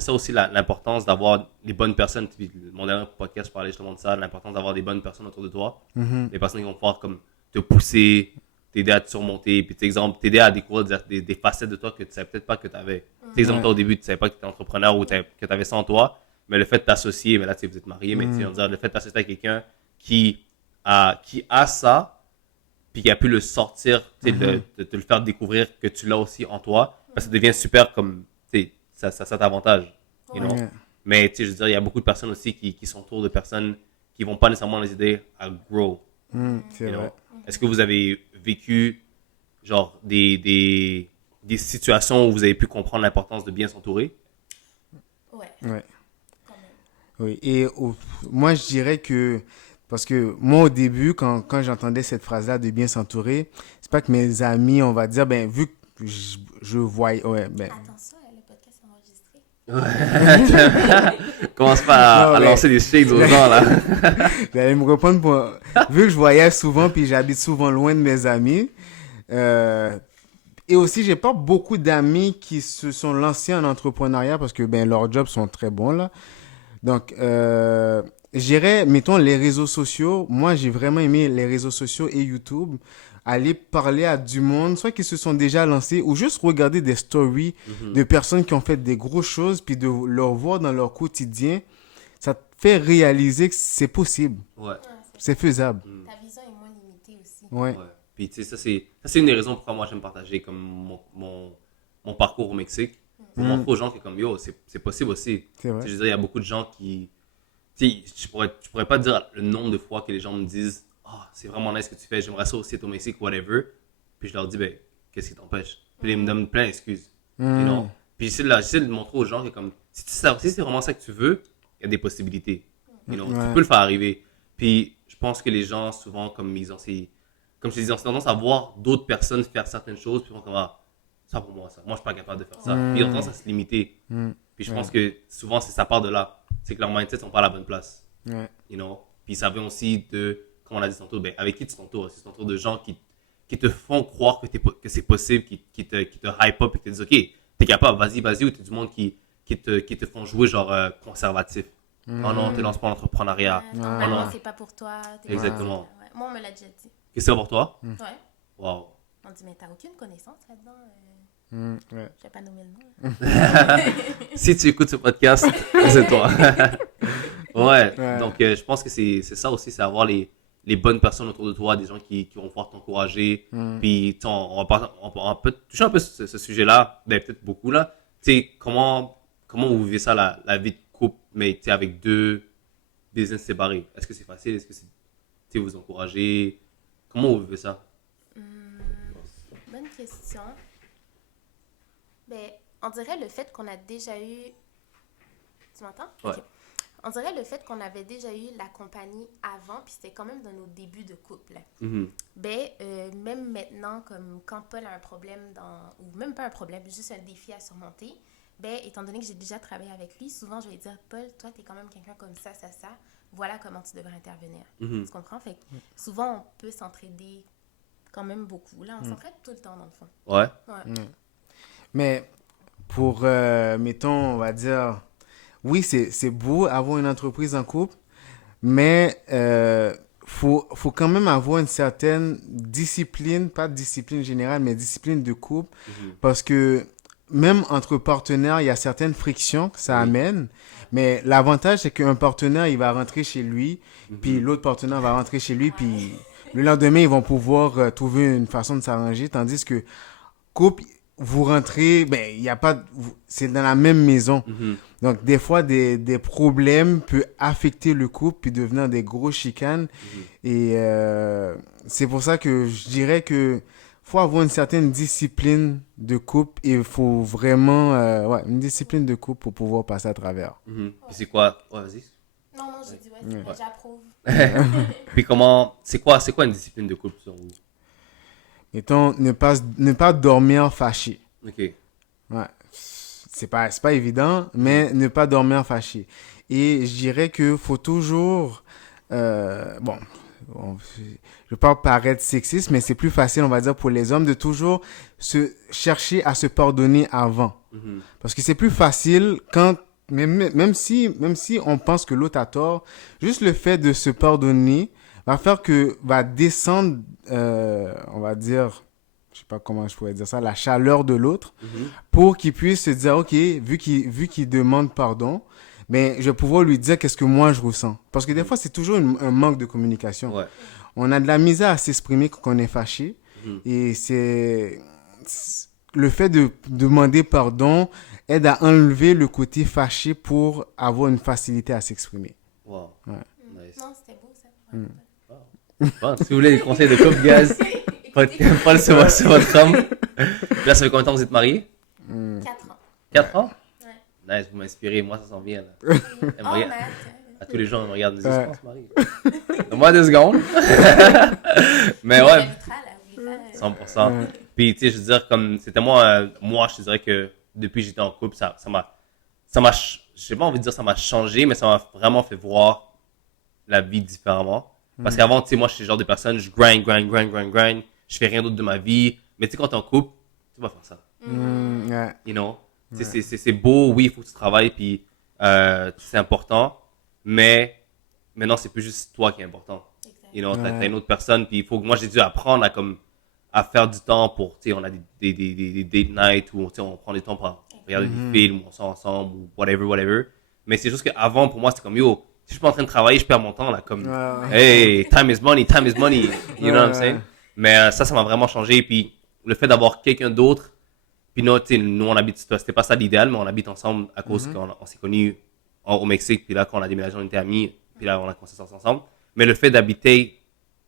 ça aussi l'importance d'avoir les bonnes personnes. Puis, mon dernier podcast, je parlais justement de ça, l'importance d'avoir des bonnes personnes autour de toi. Mhm. Des personnes qui vont pouvoir comme te pousser, t'aider à te surmonter, puis exemple, t'aider à découvrir des facettes de toi que tu savais peut-être pas que tu avais. Exemple, toi au début, tu savais pas que tu étais entrepreneur ou que tu avais ça en toi, mais le fait de t'associer, mais là, tu sais, vous êtes mariés, mais tu sais, on dirait le fait de t'associer à quelqu'un qui a ça, puis qui a pu le sortir, tu sais, de te le faire découvrir que tu l'as aussi en toi, parce que ça devient super comme, tu sais, ça t'avantage, you know? Ouais. Mais tu sais, je veux dire, il y a beaucoup de personnes aussi qui sont autour de personnes qui vont pas nécessairement les aider à grow. C'est You know? vrai. Est-ce que vous avez vécu genre des situations où vous avez pu comprendre l'importance de bien s'entourer? Ouais, Ouais. quand même. Oui, moi je dirais que, parce que moi au début, quand j'entendais cette phrase-là de bien s'entourer, c'est pas que mes amis, on va dire, ben vu que je voyais, ouais, ben, Attention, le podcast est enregistré. Commence pas Non, à mais- lancer des shades aux gens là. j'allais me reprendre pour, vu que je voyais souvent, puis j'habite souvent loin de mes amis, et aussi j'ai pas beaucoup d'amis qui se sont lancés en entrepreneuriat parce que ben leurs jobs sont très bons là. Donc, je dirais, mettons, les réseaux sociaux. Moi, j'ai vraiment aimé les réseaux sociaux et YouTube. Aller parler à du monde, soit qui se sont déjà lancés, ou juste regarder des stories de personnes qui ont fait des grosses choses, puis de leur voir dans leur quotidien. Ça te fait réaliser que c'est possible, Ouais. Ouais, c'est faisable. ta vision est moins limitée aussi. Ouais. Ouais. Puis tu sais, ça c'est une des raisons pourquoi moi j'aime partager comme mon parcours au Mexique. Pour montrer aux gens que comme yo, c'est possible aussi. C'est vrai. Tu sais, je veux dire, il y a beaucoup de gens qui. Tu sais, je pourrais pas dire le nombre de fois que les gens me disent ah, c'est vraiment nice ce que tu fais, j'aimerais ça aussi être au Mexique, whatever. Puis je leur dis, ben, qu'est-ce qui t'empêche? Puis ils me donnent plein d'excuses. You know? Puis j'essaie de montrer aux gens que comme, si c'est vraiment ça que tu veux, il y a des possibilités. You know? Tu Ouais. peux le faire arriver. Puis je pense que les gens, souvent, comme ils ont comme je te disais, ont tendance à voir d'autres personnes faire certaines choses, puis ils vont comme, ah, ça pour moi, ça. Moi, je suis pas capable de faire ça. Puis ils ont tendance à se limiter. Puis je pense que souvent, ça part de là. C'est que leurs mindsets sont pas à la bonne place. Ouais. You know? Puis ça vient aussi de, comme on a dit tantôt, ben, avec qui tu t'entoures? Si tu t'entoures de gens qui te font croire que c'est possible, qui te hype up et qui te disent, OK, t'es capable, vas-y, ou t'es du monde qui te font jouer genre conservatif. Oh non, te lance pas en entrepreneuriat. Normalement, c'est pas pour toi. t'es pas Exactement. pour toi. Ouais. Moi, on me l'a déjà dit. Qu'est-ce que c'est pour toi? Ouais. Wow. On dit, mais t'as aucune connaissance là-dedans. Ouais. Je vais pas nommer le nom. Si tu écoutes ce podcast, c'est toi. Ouais. Ouais. Donc, je pense que c'est ça aussi, c'est avoir les bonnes personnes autour de toi, des gens qui vont pouvoir t'encourager. Puis, tu sais, on peut toucher un peu ce sujet-là, ben, peut-être beaucoup là. Tu sais, comment vous vivez ça, la vie de couple, mais tu sais, avec deux business séparés? Est-ce que c'est facile? Est-ce que c'est, tu sais, vous encouragez? Comment vous vivez ça? Bonne question. Ben, on dirait le fait qu'on a déjà eu... Tu m'entends? Ouais. Ok. On dirait le fait qu'on avait déjà eu la compagnie avant, puis c'était quand même dans nos débuts de couple. Mhm. Ben, même maintenant, comme quand Paul a un problème ou même pas un problème, juste un défi à surmonter, ben, étant donné que j'ai déjà travaillé avec lui, souvent je vais dire, Paul, toi, t'es quand même quelqu'un comme ça, voilà comment tu devrais intervenir. Mhm. Tu comprends? Fait que souvent, on peut s'entraider quand même beaucoup. Là, on s'entraide tout le temps, dans le fond. Ouais. Ouais. Mais pour, mettons, on va dire, oui, c'est beau avoir une entreprise en couple, mais faut quand même avoir une certaine discipline, pas de discipline générale, mais discipline de couple, parce que même entre partenaires, il y a certaines frictions que ça Oui. amène, mais l'avantage, c'est qu'un partenaire, il va rentrer chez lui, puis l'autre partenaire va rentrer chez lui, puis le lendemain, ils vont pouvoir trouver une façon de s'arranger, tandis que couple, vous rentrez, ben, il y a pas, c'est dans la même maison. Mhm. Donc, des fois, des problèmes peuvent affecter le couple puis devenir des gros chicanes. Et c'est pour ça que je dirais que faut avoir une certaine discipline de couple et il faut vraiment, ouais, une discipline de couple pour pouvoir passer à travers. Mhm. Puis c'est quoi? Ouais, vas-y. Non, j'ai dit, ouais, j'approuve. Puis c'est quoi une discipline de couple sur vous? Mettons, ne pas dormir fâché. Ok. Ouais. C'est pas évident, mais ne pas dormir fâché. Et je dirais que faut toujours, bon, je veux pas paraître sexiste, mais c'est plus facile, on va dire, pour les hommes de toujours se chercher à se pardonner avant. Mhm. Parce que c'est plus facile quand, même si on pense que l'autre a tort, juste le fait de se pardonner va descendre, on va dire, je sais pas comment je pourrais dire ça, la chaleur de l'autre Mhm. pour qu'il puisse se dire, OK, vu qu'il demande pardon, mais je vais pouvoir lui dire qu'est-ce que moi je ressens. Parce que des fois, c'est toujours un manque de communication. Ouais. On a de la misère à s'exprimer quand on est fâché. Mhm. Et le fait de demander pardon aide à enlever le côté fâché pour avoir une facilité à s'exprimer. Wow. Ouais. Nice. Non, c'était beau ça. Bon, si vous voulez des conseils de couple, guys, Paul, c'est votre homme. Là, ça fait combien de temps que vous êtes mariés? 4 ans. 4 ans? Ouais. Nice, vous m'inspirez. Moi, ça s'en vient. Là. Oh, Elle me regarde- Matt. À tous les gens, ils me regardent et me disent, Ouais. on se marie. Donne-moi 2 secondes. Mais ouais, J'habiterai à la rue. 100%. Ouais. Puis, tu sais, je veux dire, comme, c'était moi, je te dirais que depuis que j'étais en couple, j'ai pas envie de dire ça m'a changé, mais ça m'a vraiment fait voir la vie différemment. Parce qu'avant, tu sais, moi, je suis le genre de personne, je grind, je fais rien d'autre de ma vie. Mais tu sais, quand t'es en couple, tu vas faire ça. Ouais. You know? Tu sais, c'est beau, oui, il faut que tu travailles, puis c'est important. Mais maintenant, c'est plus juste toi qui est important. Exact. You know, t'as Ouais. une autre personne, puis il faut que moi, j'ai dû apprendre à faire du temps pour, tu sais, on a des date nights où, tu sais, on prend du temps pour regarder des films, on sort ensemble, ou whatever. Mais c'est juste qu'avant, pour moi, c'était comme, yo, si je suis pas en train de travailler, je perds mon temps, là, comme, hey, time is money, you know what I'm saying? Mais ça m'a vraiment changé, puis le fait d'avoir quelqu'un d'autre, puis nous, tu sais, nous, on habite, c'était pas ça l'idéal, mais on habite ensemble à cause qu'on s'est connus au Mexique, puis là, quand on a déménagé, on était amis, puis là, on a commencé à sortir ensemble. Mais le fait d'habiter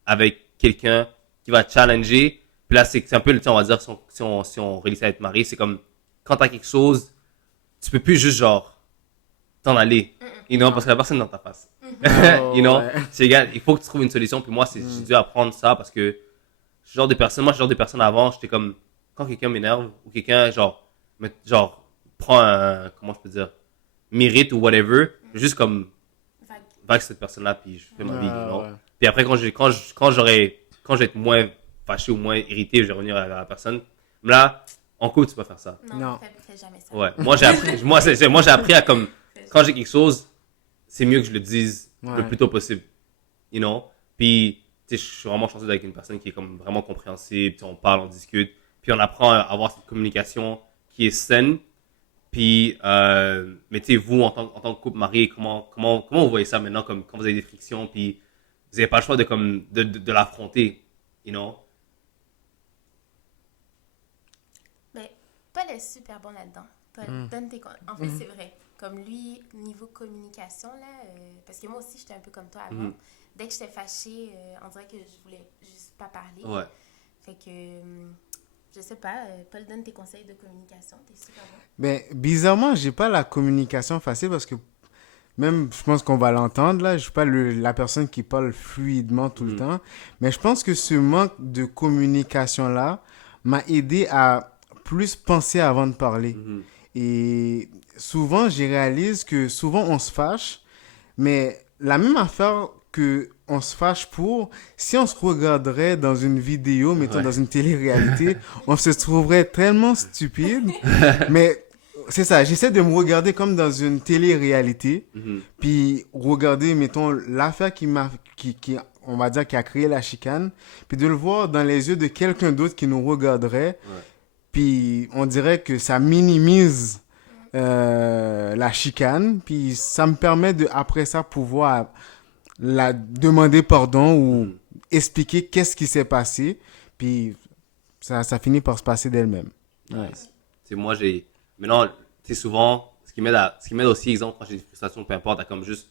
avec quelqu'un qui va te challenger, puis là, c'est un peu, tu sais, on va dire, si on réussit à être marié, c'est comme, quand t'as quelque chose, tu peux plus juste, genre, t'en aller, you know, parce que la personne est dans ta face. You know, ouais. c'est égal, il faut que tu trouves une solution, puis moi, j'ai dû apprendre ça parce que je suis le genre de personne avant, j'étais comme, quand quelqu'un m'énerve, ou quelqu'un, genre, prend comment je peux dire, mérite ou whatever, juste comme, Vague. vague cette personne-là, puis je fais ma vie, you know. Ouais. Puis après, quand je vais être moins fâché ou moins irrité, je vais revenir à la personne. Mais là, en couple, tu peux pas faire ça. Non. Fais jamais ça. Ouais. Moi, j'ai appris à comme, quand j'ai quelque chose, c'est mieux que je le dise Ouais. le plus tôt possible. You know? Puis, tu sais, je suis vraiment chanceux avec une personne qui est comme vraiment compréhensible, tu sais, on parle, on discute, puis on apprend à avoir cette communication qui est saine. Puis, mais tu sais, vous, en tant que couple marié, comment vous voyez ça maintenant, comme quand vous avez des frictions, puis vous n'avez pas le choix de l'affronter, you know? Mais Paul est super bon là-dedans. Paul, donne tes En fait, c'est vrai. Comme lui, niveau communication, là, parce que moi aussi, j'étais un peu comme toi avant. Dès que j'étais fâchée, on dirait que je voulais juste pas parler. Ouais. Fait que, je sais pas, Paul, donne tes conseils de communication. T'es super bon. Ben, bizarrement, j'ai pas la communication facile parce que même, je pense qu'on va l'entendre là, je suis pas la personne qui parle fluidement tout le temps, mais je pense que ce manque de communication là m'a aidé à plus penser avant de parler. Et souvent, je réalise que souvent on se fâche, mais la même affaire que on se fâche pour, si on se regarderait dans une vidéo, mettons Ouais. dans une télé-réalité, on se trouverait tellement stupide. Mais c'est ça, j'essaie de me regarder comme dans une télé-réalité, puis regarder, mettons, l'affaire on va dire, qui a créé la chicane, puis de le voir dans les yeux de quelqu'un d'autre qui nous regarderait, puis on dirait que ça minimise la chicane, puis ça me permet de, après ça, pouvoir la demander pardon ou expliquer qu'est-ce qui s'est passé, puis ça finit par se passer d'elle-même. Ouais. Tu sais, moi, maintenant, tu sais, souvent, ce qui m'aide aussi, exemple, quand j'ai des frustrations, peu importe, à comme juste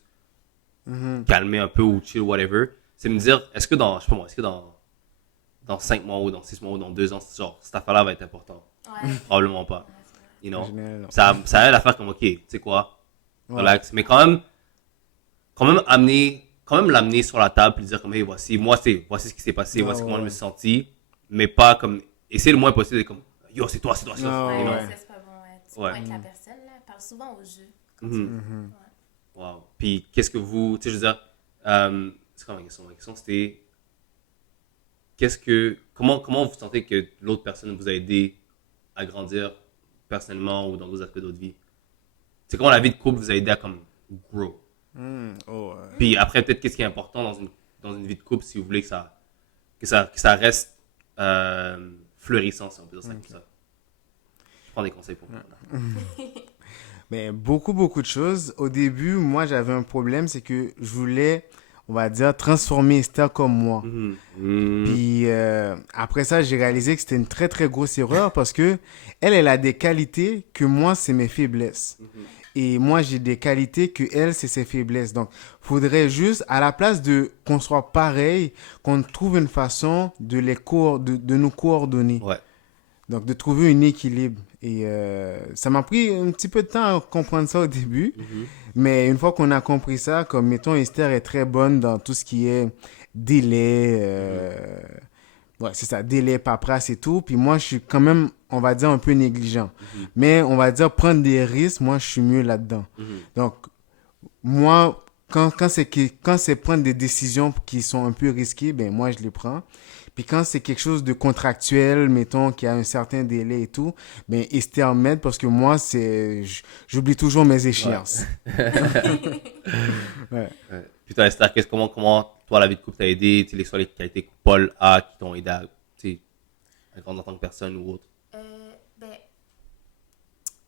calmer un peu ou chill, whatever, c'est me dire, je sais pas moi, est-ce que dans 5 mois ou dans 6 mois ou dans 2 ans, genre, cette affaire-là va être importante? Ouais. Probablement pas. You know? En général, non. Ça aide à faire comme, ok, tu sais quoi, Ouais. relax. Mais quand même l'amener sur la table et dire comme, hey, voici ce qui s'est passé, voici comment je me suis senti, mais pas comme, essayer le moins possible de comme, yo, c'est toi. Ah, Ouais, you know? ça, c'est pas bon. Ouais. Tu Ouais. pointes la personne, là. Parle souvent au jeu. Wow. Puis, qu'est-ce que vous, tu sais, je veux dire, c'est quoi ma question? Ma question, c'était comment vous sentez que l'autre personne vous a aidé à grandir personnellement ou dans d'autres aspects de votre vie? C'est comment la vie de couple vous a aidé à comme grow? Oh, Puis après, peut-être qu'est-ce qui est important dans une vie de couple si vous voulez que ça reste fleurissant, si on peut dire ça comme ça. Je prends des conseils pour vous. mais beaucoup, beaucoup de choses. Au début, moi, j'avais un problème, c'est que je voulais, on va dire, transformer Esther comme moi. Puis après ça, j'ai réalisé que c'était une très, très grosse erreur parce que elle a des qualités que moi, c'est mes faiblesses. Et moi, j'ai des qualités que elle, c'est ses faiblesses. Donc, faudrait juste, à la place de qu'on soit pareil, qu'on trouve une façon de de nous coordonner. Ouais. Donc, de trouver un équilibre. Et ça m'a pris un petit peu de temps à comprendre ça au début. Mais une fois qu'on a compris ça, comme mettons, Esther est très bonne dans tout ce qui est délai, ouais, c'est ça, délai, paperasse et tout. Puis moi, je suis quand même, on va dire, un peu négligent. Mais on va dire, prendre des risques, moi, je suis mieux là-dedans. Donc, moi, quand c'est prendre des décisions qui sont un peu risquées, ben moi, je les prends. Puis quand c'est quelque chose de contractuel, mettons, qui a un certain délai et tout, ben Esther m'aide parce que moi, j'oublie toujours mes échéances. Ouais. Ouais. Puis toi, Esther, comment toi, la vie de couple t'a aidé? Tu sais, les qualités que Paul a qui t'ont aidé à grandir en tant que personne ou autre? Ben,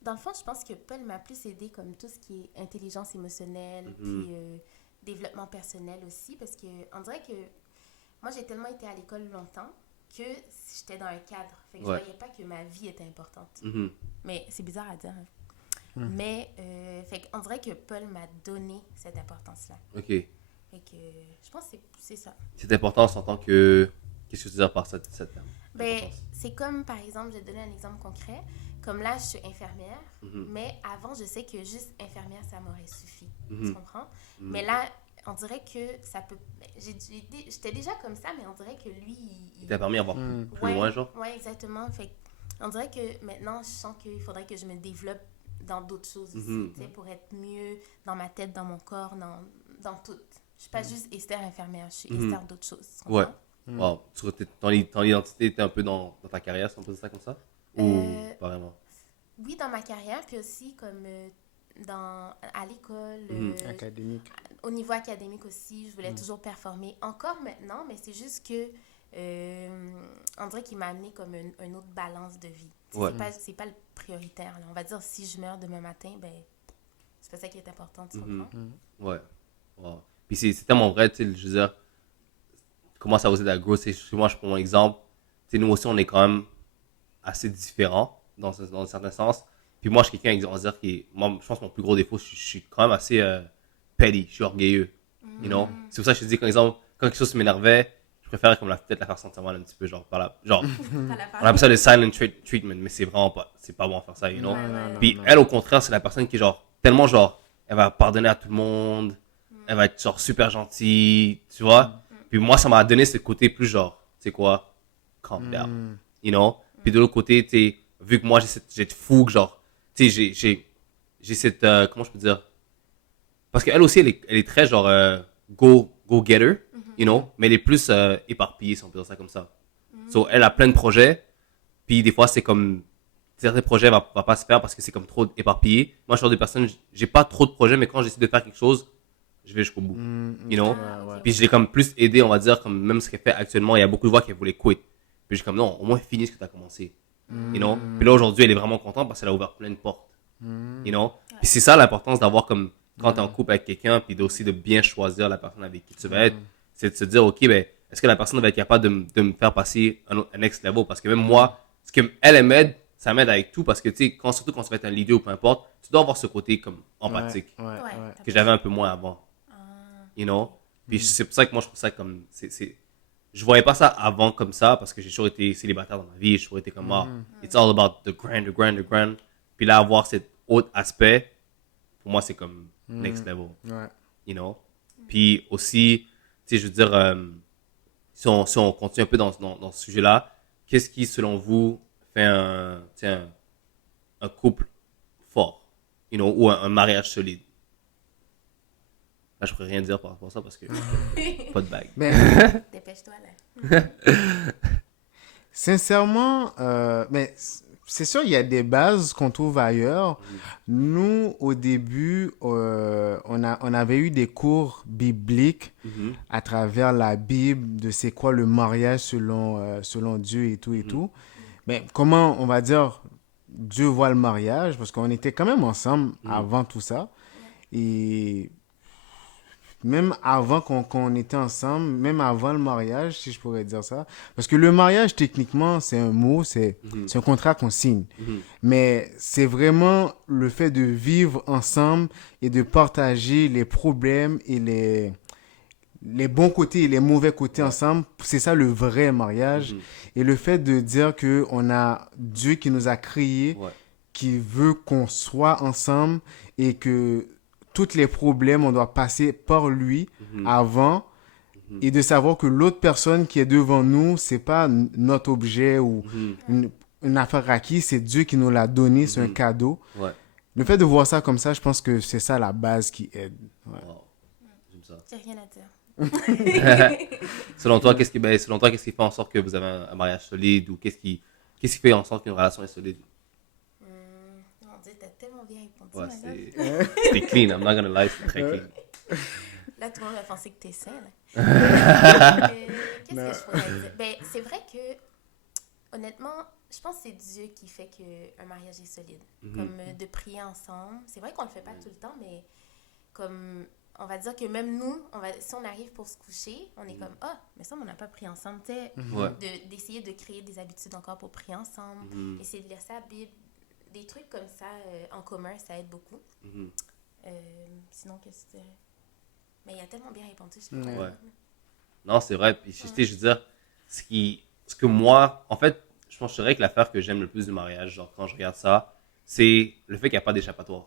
dans le fond, je pense que Paul m'a plus aidé comme tout ce qui est intelligence émotionnelle, puis développement personnel aussi, parce que on dirait que moi, j'ai tellement été à l'école longtemps que j'étais dans un cadre. Fait que je voyais pas que ma vie était importante. Mais c'est bizarre à dire. Hein. Mais, fait qu'on dirait que Paul m'a donné cette importance-là. OK. Fait que je pense que c'est ça. Cette importance en tant que... Qu'est-ce que tu veux dire par cette terme? Ben, c'est comme, par exemple, je vais te donner un exemple concret. Comme là, je suis infirmière, mais avant, je sais que juste infirmière, ça m'aurait suffi. Tu comprends? Mais là, on dirait que ça peut... J'étais déjà comme ça, mais on dirait que lui... Il t'a permis d'avoir plus loin, genre? Oui, exactement. Fait on dirait que maintenant, je sens qu'il faudrait que je me développe dans d'autres choses aussi, tu sais, pour être mieux dans ma tête, dans mon corps, dans tout. Je suis pas juste Esther infirmière, je suis Esther d'autres choses. Tu comprends? Wow. Ton identité était un peu dans ta carrière, si on peut dire ça comme ça? Ou pas vraiment? Oui, dans ma carrière, puis aussi comme à l'école, Académique. au niveau académique aussi, je voulais toujours performer. Encore maintenant, mais c'est juste que on dirait qu'il m'a amené comme une autre balance de vie. Ouais. C'est pas le prioritaire. Là. On va dire, si je meurs demain matin, ben c'est pas ça qui est important, tu comprends? Ouais. Wow. Puis c'est tellement vrai, tu sais, je veux dire, comment ça vous aide à grow? Moi, je prends mon exemple. Tu sais, nous aussi, on est quand même assez différents dans un certain sens. Puis moi, je suis quelqu'un, on va dire, moi, je pense que mon plus gros défaut, je suis quand même assez petty, je suis orgueilleux. You know? C'est pour ça que je te dis, quand quelque chose m'énervait, je préfère comme peut-être la faire sentir mal un petit peu, genre, genre on appelle ça le silent treatment, mais c'est vraiment pas, c'est pas bon à faire ça, you know? Puis elle, au contraire, c'est la personne qui, genre, tellement, genre, elle va pardonner à tout le monde, elle va être, genre, super gentille, tu vois? Puis moi, ça m'a donné ce côté plus, genre, tu sais quoi, calm down, you know? Puis de l'autre côté, tu sais, vu que moi, j'ai cette fougue, genre, tu sais, j'ai cette, comment je peux dire? Parce qu'elle aussi, elle est très, genre, go-getter, you know, mais elle est plus éparpillée, si on peut dire ça comme ça. So, elle a plein de projets, puis des fois, c'est comme, certains projets va pas se faire parce que c'est comme trop éparpillé. Moi, je suis genre de personne, j'ai pas trop de projets, mais quand j'essaie de faire quelque chose, je vais jusqu'au bout, you know. Puis je l'ai comme plus aidé, on va dire, comme même ce qu'elle fait actuellement, il y a beaucoup de voix qui voulaient quit. Puis j'ai comme, non, au moins finis ce que tu as commencé, you know. Puis là, aujourd'hui, elle est vraiment contente parce qu'elle a ouvert plein de portes, you know. Puis c'est ça l'importance d'avoir comme, quand tu es en couple avec quelqu'un, puis aussi de bien choisir la personne avec qui tu vas être, c'est de se dire, OK, ben, est-ce que la personne va être capable de me faire passer un next level? Parce que même moi, ce qu'elle m'aide, ça m'aide avec tout, parce que, tu sais, surtout quand tu vas être un leader ou peu importe, tu dois avoir ce côté comme empathique, que j'avais un peu moins avant, you know? Puis c'est pour ça que moi, je trouve ça comme, je voyais pas ça avant comme ça, parce que j'ai toujours été célibataire dans ma vie, j'ai toujours été comme, it's all about the grind, the grind, the grind. Puis là, avoir cet autre aspect, pour moi, c'est comme next level, you know? Puis aussi, tu sais, je veux dire, si on continue un peu dans ce sujet-là, qu'est-ce qui, selon vous, fait un couple fort, you know, ou un mariage solide? Là, je pourrais rien dire par rapport à ça parce que pas de bague. Mais Dépêche-toi, là. sincèrement, mais c'est sûr, il y a des bases qu'on trouve ailleurs. Nous, au début, on avait eu des cours bibliques Mhm. à travers la Bible de c'est quoi le mariage selon Dieu et tout et tout. Mais comment, on va dire, Dieu voit le mariage, parce qu'on était quand même ensemble avant tout ça. Et même avant qu'on était ensemble, même avant le mariage, si je pourrais dire ça. Parce que le mariage, techniquement, c'est un mot, c'est un contrat qu'on signe. Mhm. Mais c'est vraiment le fait de vivre ensemble et de partager les problèmes et les bons côtés et les mauvais côtés ensemble. C'est ça le vrai mariage. Mhm. Et le fait de dire que on a Dieu qui nous a créés, Ouais. qui veut qu'on soit ensemble et que tous les problèmes, on doit passer par lui avant et de savoir que l'autre personne qui est devant nous, c'est pas notre objet ou une affaire acquise, c'est Dieu qui nous l'a donné, c'est un cadeau. Ouais. Le fait de voir ça comme ça, je pense que c'est ça la base qui aide. Ouais. Wow. J'aime ça. J'ai rien à dire. Selon toi, qu'est-ce qui fait en sorte que vous avez un mariage solide ou qu'est-ce qui fait en sorte qu'une relation est solide? Mon Dieu, t'as tellement bien répondu, Ouais, madame. c'était clean. I'm not gonna lie, c'est très clean. Là, tout le monde va penser que t'es sain, là. Qu'est-ce que je pourrais dire? Ben, c'est vrai que, honnêtement, je pense que c'est Dieu qui fait qu'un mariage est solide. Comme de prier ensemble. C'est vrai qu'on le fait pas tout le temps, mais comme, on va dire que même nous, si on arrive pour se coucher, on est comme, mais ça, on n'a pas prié ensemble. Tu sais, Ouais. d'essayer de créer des habitudes encore pour prier ensemble, essayer de lire sa Bible. Des trucs comme ça en commun, ça aide beaucoup. Sinon, qu'est-ce que c'est? Mais il a tellement bien répondu. Je sais pas quoi Ouais. dire. Non, c'est vrai. Puis, tu sais, je veux dire, ce que moi, en fait, je pense que c'est vrai que l'affaire que j'aime le plus du mariage, genre, quand je regarde ça, c'est le fait qu'il n'y a pas d'échappatoire.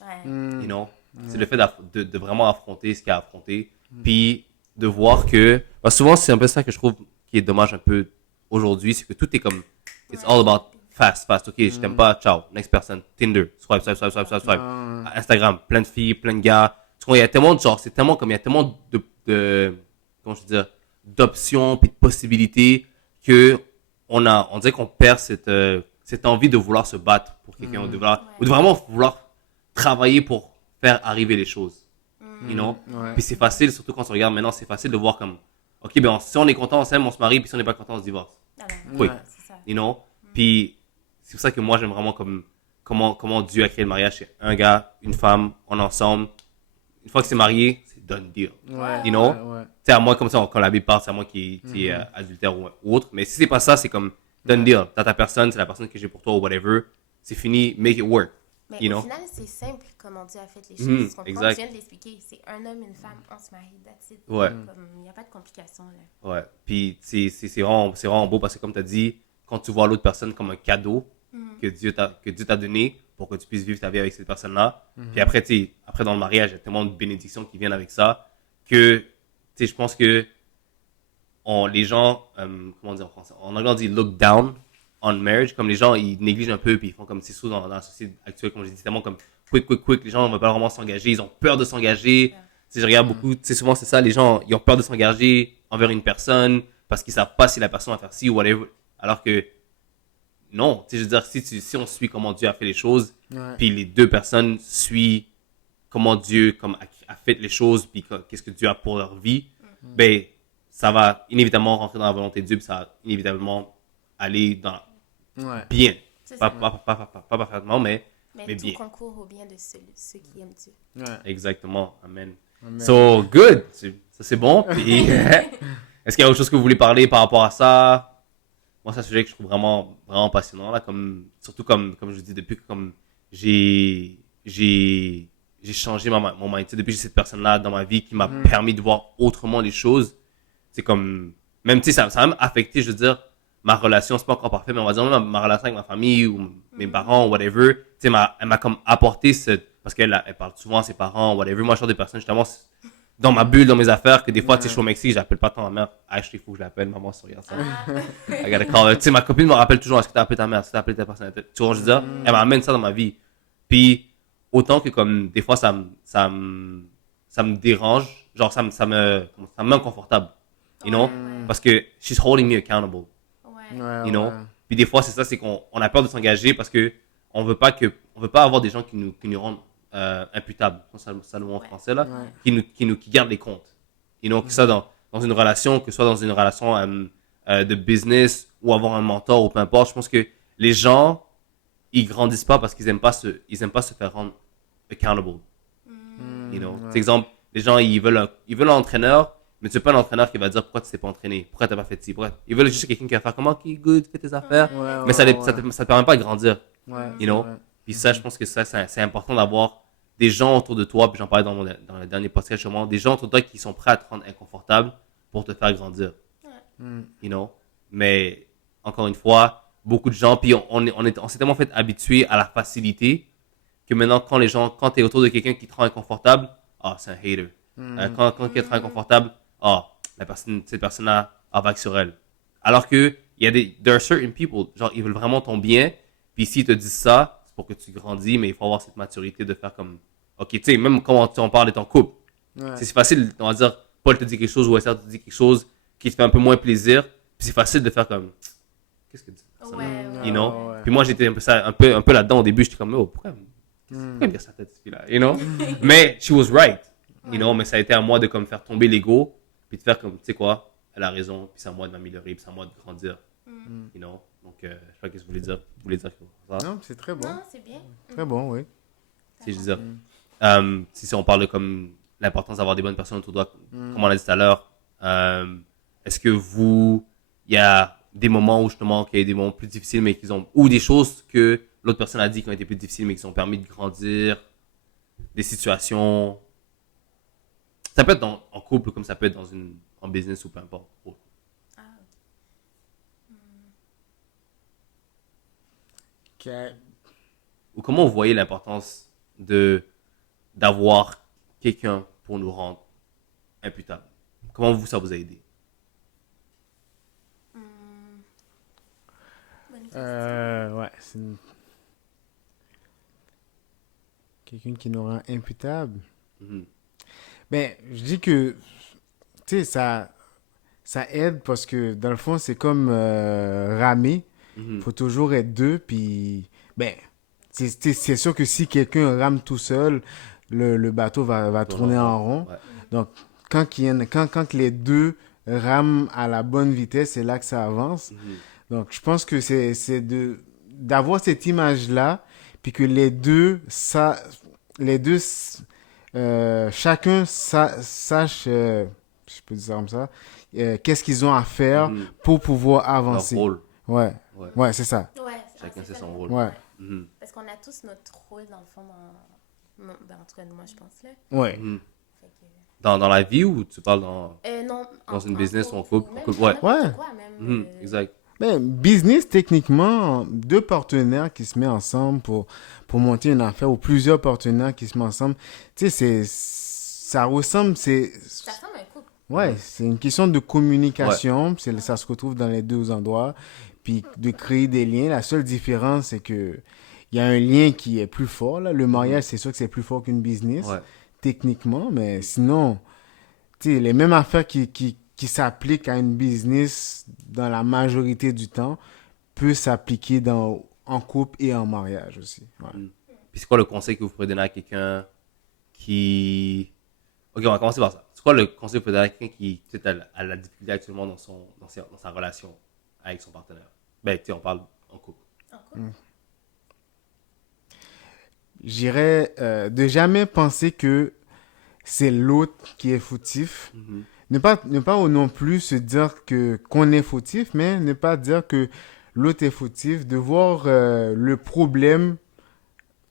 Ouais. You know? C'est le fait de vraiment affronter ce qu'il y a à affronter. Puis, de voir que. Parce que souvent, c'est un peu ça que je trouve qui est dommage un peu aujourd'hui, c'est que tout est comme. It's all about fast. Ok, je t'aime pas, ciao. Next person. Tinder. Swipe. Instagram. Plein de filles, plein de gars. Tu vois, il y a tellement de genre, c'est tellement comme, il y a tellement de comment je veux dire, d'options puis de possibilités que on dirait qu'on perd cette envie de vouloir se battre pour quelqu'un ou de vraiment vouloir travailler pour faire arriver les choses. You know? Puis c'est facile, surtout quand on regarde maintenant, c'est facile de voir comme, ok, ben si on est content, on s'aime, on se marie, puis si on n'est pas content, on se divorce. Alors, Oui. c'est ça. You know? Puis c'est pour ça que moi j'aime vraiment comme comment Dieu a créé le mariage. C'est un gars, une femme, on est ensemble. Une fois que c'est marié, c'est done deal. Ouais. You know? Ouais. C'est à moi comme ça, quand la Bible parle, c'est à moi qui est adultère ou autre. Mais si c'est pas ça, c'est comme done deal. T'as ta personne, c'est la personne que j'ai pour toi ou whatever. C'est fini, make it work. Mais You au know? final, c'est simple comment Dieu a fait les choses. Tu comprends? exact. Tu viens de l'expliquer. C'est un homme, une femme, on se marie, that's it. Ouais. Comme, il n'y a pas de complications, là. Ouais. Puis c'est vraiment beau parce que comme tu as dit, quand tu vois l'autre personne comme un cadeau que Dieu t'a donné pour que tu puisses vivre ta vie avec cette personne-là. Puis après, après dans le mariage, il y a tellement de bénédictions qui viennent avec ça que, tu sais, je pense que les gens, comment dire en français, en anglais on dit look down on marriage, comme les gens ils négligent un peu puis ils font comme c'est sous dans la société actuelle, comme je dis, tellement comme quick, les gens ne veulent pas vraiment s'engager, ils ont peur de s'engager. Tu sais, je regarde beaucoup, tu sais, souvent c'est ça, les gens ils ont peur de s'engager envers une personne parce qu'ils savent pas si la personne va faire ci ou whatever, alors que non, tu sais, je veux dire, si on suit comment Dieu a fait les choses, puis les deux personnes suivent comment Dieu a fait les choses, puis qu'est-ce que Dieu a pour leur vie, ben, ça va inévitablement rentrer dans la volonté de Dieu, puis ça va inévitablement aller dans bien. C'est Pas ça. parfaitement, mais Mais tout bien. concourt au bien de ceux qui aiment Dieu. Ouais. Exactement. Amen. Amen. So, good. Ça, c'est bon. Puis, est-ce qu'il y a autre chose que vous voulez parler par rapport à ça? Moi, c'est un sujet que je trouve vraiment, vraiment passionnant, là, surtout comme je vous dis, depuis que j'ai changé mon mindset, depuis que j'ai cette personne-là dans ma vie qui m'a permis de voir autrement les choses. C'est comme, même, tu sais, ça a même affecté, je veux dire, ma relation, c'est pas encore parfait, mais on va dire même ma relation avec ma famille ou mes parents, whatever. Tu sais, elle m'a comme apporté parce qu'elle parle souvent à ses parents, whatever. Moi, je suis des personnes, justement, dans ma bulle, dans mes affaires, que des fois, tu sais, je suis au Mexique, j'appelle pas tant ma mère. Ah, il faut que je l'appelle, maman, si tu regardes ça. I gotta call her. Tu sais, ma copine me rappelle toujours, est-ce que t'as appelé ta mère, est-ce que t'as appelé ta personne? Tu vois, je veux dire, elle m'amène ça dans ma vie. Puis, autant que comme, des fois, ça ça me dérange, genre ça me met inconfortable, you know, parce que she's holding me accountable, Ouais. Ouais, you know. ouais. Puis des fois c'est ça, c'est qu'on a peur de s'engager parce que on veut pas avoir des gens qui nous rendent imputables, ça le mot en français là, Ouais. qui gardent les comptes, you know, que ça dans une relation, que ce soit dans une relation de business ou avoir un mentor ou peu importe. Je pense que les gens ils grandissent pas parce qu'ils aiment pas se faire rendre accountable. You know, Ouais. c'est exemple, les gens ils veulent un entraîneur, mais tu veux pas un entraîneur qui va dire pourquoi tu t'es pas entraîné, pourquoi t'as pas fait ci, ils veulent juste quelqu'un qui va faire comment, ok, good, fais tes affaires, Ouais, mais ouais, ça te permet pas de grandir, ouais, you know. ouais. Puis ça, je pense que ça, c'est important d'avoir des gens autour de toi, puis j'en parlais dans le dernier podcast justement, des gens autour de toi qui sont prêts à te rendre inconfortable pour te faire grandir, you know. Mais encore une fois, beaucoup de gens, puis on s'est tellement fait habituer à la facilité que maintenant, quand t'es autour de quelqu'un qui te rend inconfortable, c'est un hater. Quand quelqu'un te rend inconfortable, cette personne-là a vague sur elle. Alors que, there are certain people, genre, ils veulent vraiment ton bien, puis s'ils te disent ça, c'est pour que tu grandis, mais il faut avoir cette maturité de faire comme, ok, tu sais, même quand on parle de ton couple, Ouais. c'est facile, on va dire, Paul te dit quelque chose ou Esther te dit quelque chose qui te fait un peu moins plaisir, puis c'est facile de faire comme, qu'est-ce que tu dis? Ouais, You know? ouais. Puis moi, j'étais un peu là-dedans au début, j'étais comme, oh, pourquoi me dire ça tête, cette fille-là, you know? Mais she was right, you know? Mais ça a été à moi de comme faire tomber l'ego, puis de faire comme, tu sais quoi, elle a raison, puis c'est à moi de m'améliorer, puis c'est à moi de grandir, you know? Donc, je sais pas qu'est-ce que vous voulez dire ça. Non, c'est très bon. Non, c'est bien. Très bon, oui. Si je veux dire, si on parle de comme l'importance d'avoir des bonnes personnes autour de toi, comme on l'a dit tout à l'heure, est-ce que il y a des moments où justement, qu'il y a des moments plus difficiles, mais ou des choses que l'autre personne a dit qui ont été plus difficiles, mais qui ont permis de grandir, des situations, ça peut être en couple, comme ça peut être en business ou peu importe. Ah, Ok. Ou comment vous voyez l'importance d'avoir quelqu'un pour nous rendre imputables? Comment ça vous a aidé? bonne question. Ouais, quelqu'un qui nous rend imputable. Mhm. Ben, je dis que, tu sais, ça aide parce que, dans le fond, c'est comme ramer. Mhm. Faut toujours être deux, puis, ben, c'est sûr que si quelqu'un rame tout seul, le bateau va tourner en rond. Ouais. Donc, quand les deux rament à la bonne vitesse, c'est là que ça avance. Mhm. Donc, je pense que c'est d'avoir cette image-là, puis que chacun sache, je peux dire ça comme ça, qu'est-ce qu'ils ont à faire Mhm. pour pouvoir Leur avancer. rôle. Ouais, Ouais. ouais, c'est ça. Ouais, Chacun c'est sait ça son le rôle. mot. Ouais. Mhm. Parce qu'on a tous notre rôle, dans le fond, ben, en tout cas, moi, je pense, là. Ouais. Mhm. Fait que... Dans la vie ou tu parles dans... non, Dans une business ou en couple, même ouais. dans n'importe Ouais. quoi, même. Mhm. Exact. Ben, business, techniquement, deux partenaires qui se mettent ensemble pour monter une affaire ou plusieurs partenaires qui se mettent ensemble, tu sais, ça ressemble, Ça ressemble à un couple. ouais, c'est une question de communication, ça se retrouve dans les deux endroits, puis de créer des liens. La seule différence, c'est que il y a un lien qui est plus fort, là. Le mariage, c'est sûr que c'est plus fort qu'une business, Ouais. techniquement, mais sinon, tu sais, les mêmes affaires qui s'appliquent à une business dans la majorité du temps peut s'appliquer en couple et en mariage aussi. Ouais. Puis c'est quoi le conseil que vous pourriez donner à quelqu'un qui... Ok, on va commencer par ça. C'est quoi le conseil que vous pourriez donner à quelqu'un qui peut-être a la difficulté actuellement dans sa relation avec son partenaire? Ben, tu sais, on parle en couple. En couple. J'irais de jamais penser que c'est l'autre qui est fautif. Mhm. Ne pas non plus se dire qu'on est fautif, mais ne pas dire que l'autre est fautif. De voir le problème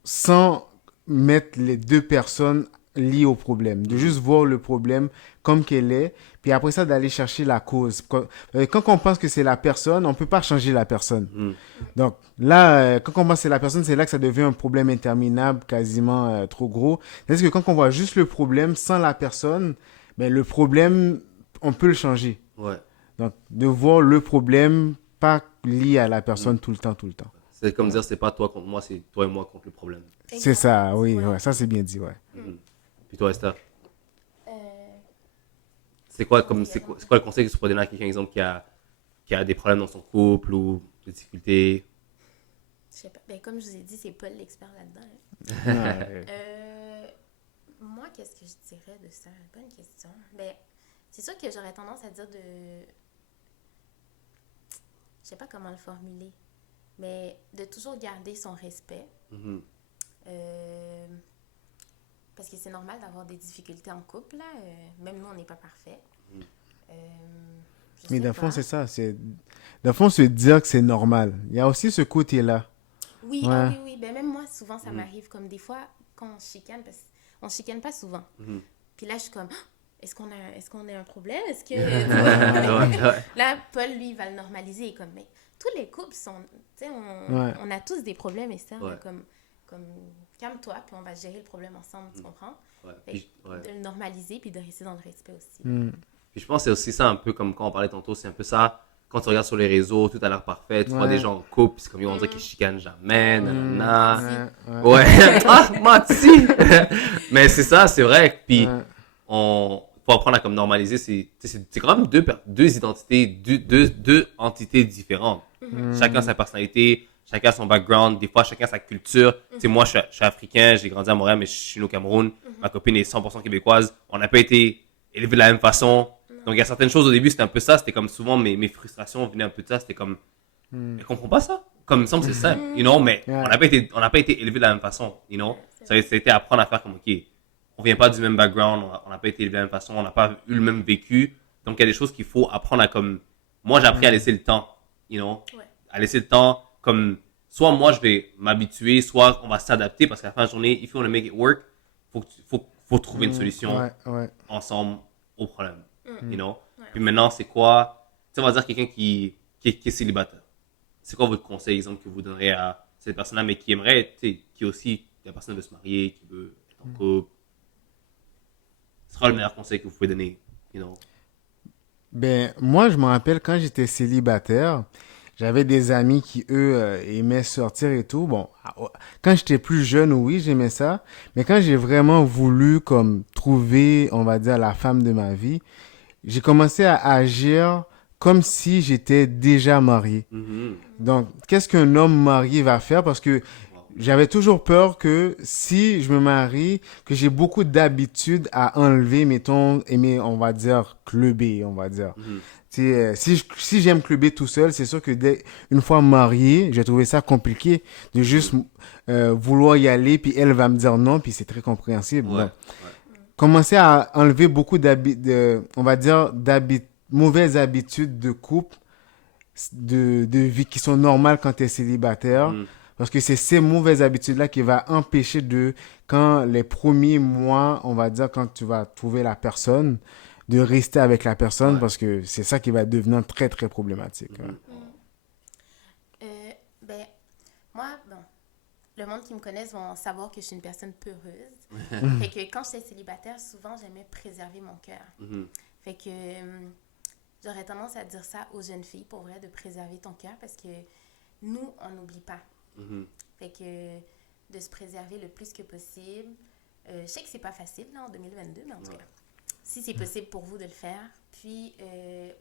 sans mettre les deux personnes liées au problème. De juste voir le problème comme qu'elle est, puis après ça, d'aller chercher la cause. Quand on pense que c'est la personne, on peut pas changer la personne. Mhm. Donc là, quand on pense que c'est la personne, c'est là que ça devient un problème interminable, quasiment trop gros. C'est-à-dire que quand on voit juste le problème sans la personne, ben, le problème, on peut le changer. Ouais. Donc, de voir le problème pas lié à la personne tout le temps. C'est comme dire, c'est pas toi contre moi, c'est toi et moi contre le problème. C'est ça, oui, Ouais. ouais, ça c'est bien dit, ouais. Puis toi, Esther? C'est quoi le conseil que tu pourrais donner à quelqu'un, exemple, qui a des problèmes dans son couple ou des difficultés? Je sais pas. Ben, comme je vous ai dit, c'est Paul l'expert là-dedans. Ouais. Moi, qu'est-ce que je dirais de ça? Bonne question. Ben, c'est sûr que j'aurais tendance à dire de... Je sais pas comment le formuler, mais de toujours garder son respect. Mhm. Parce que c'est normal d'avoir des difficultés en couple, là. Même nous, on n'est pas parfait. Mhm. Mais dans le fond, c'est ça. Dans le fond, se dire que c'est normal. Il y a aussi ce côté-là. Oui, Ouais. oui, oui. Ben, même moi, souvent, ça m'arrive comme des fois quand on se chicane, parce qu'on se chicane pas souvent. Mhm. Puis là, je suis comme, ah, est-ce qu'on a un problème? Est-ce que... Ouais. Là, Paul, lui, il va le normaliser. Il est comme, mais tous les couples sont... Tu sais, on a tous des problèmes, Esther. Ouais. Comme calme-toi, puis on va gérer le problème ensemble, tu comprends? Ouais. Fait Puis, que ouais. de le normaliser, puis de rester dans le respect aussi. Mm. Puis je pense que c'est aussi ça un peu comme quand on parlait tantôt, c'est un peu ça. Quand tu regardes sur les réseaux, tout a l'air parfait, tu vois des gens en couple, c'est comme ils vont dire qu'ils chicanent jamais, nanana. Ouais, ah, menti! Mais c'est ça, c'est vrai. Puis Ouais. on faut apprendre à comme normaliser, c'est quand même deux identités, deux entités différentes. Chacun sa personnalité, chacun son background, des fois chacun sa culture. Tu sais, moi je suis africain, j'ai grandi à Montréal, mais je suis né au Cameroun. Ma copine est 100% québécoise. On n'a pas été élevés de la même façon. Donc il y a certaines choses au début, c'était un peu ça, c'était comme souvent mes frustrations venaient un peu de ça, c'était comme je comprends pas ça. Comme il me semble c'est simple, you know, mais Ouais. on n'a pas été élevés de la même façon, you know. Ça a été apprendre à faire comme OK, on vient pas du même background, on n'a pas été élevés de la même façon, on n'a pas eu le même vécu. Donc il y a des choses qu'il faut apprendre à comme moi j'ai appris à laisser le temps, you know. Ouais. À laisser le temps comme soit moi je vais m'habituer, soit on va s'adapter parce qu'à la fin de la journée, if you want to make it work, faut trouver une solution Ouais, ouais. ensemble au problème, you know. Ouais. Puis maintenant, c'est quoi, tu sais, on va dire quelqu'un qui est célibataire. C'est quoi votre conseil, exemple, que vous donnerez à cette personne-là, mais qui aimerait, tu sais, qui aussi, la personne veut se marier, qui veut être en couple. Ce sera le meilleur conseil que vous pouvez donner, you know. Ben, moi, je me rappelle quand j'étais célibataire, j'avais des amis qui, eux, aimaient sortir et tout. Bon, quand j'étais plus jeune, oui, j'aimais ça. Mais quand j'ai vraiment voulu, comme, trouver, on va dire, la femme de ma vie, j'ai commencé à agir comme si j'étais déjà marié. Mhm. Donc, qu'est-ce qu'un homme marié va faire? Parce que j'avais toujours peur que si je me marie, que j'ai beaucoup d'habitudes à enlever, mettons, on va dire, clubber, on va dire. Mhm. Tu sais, si j'aime clubber tout seul, c'est sûr que une fois marié, j'ai trouvé ça compliqué de juste vouloir y aller, puis elle va me dire non, puis c'est très compréhensible. Ouais, Donc, commencer à enlever beaucoup on va dire, mauvaises habitudes de couple, de vie qui sont normales quand tu es célibataire. Mhm. Parce que c'est ces mauvaises habitudes-là qui va empêcher quand les premiers mois, on va dire, quand tu vas trouver la personne, de rester avec la personne Ouais. parce que c'est ça qui va devenir très, très problématique. Mhm. Ben, moi, bon, le monde qui me connaisse vont savoir que je suis une personne peureuse. Fait que quand j'étais célibataire, souvent, j'aimais préserver mon cœur. Mhm. Fait que j'aurais tendance à dire ça aux jeunes filles, pour vrai, de préserver ton cœur, parce que nous, on n'oublie pas. Mhm. Fait que de se préserver le plus que possible. Je sais que c'est pas facile là, en 2022, mais en tout cas, si c'est possible pour vous de le faire. Puis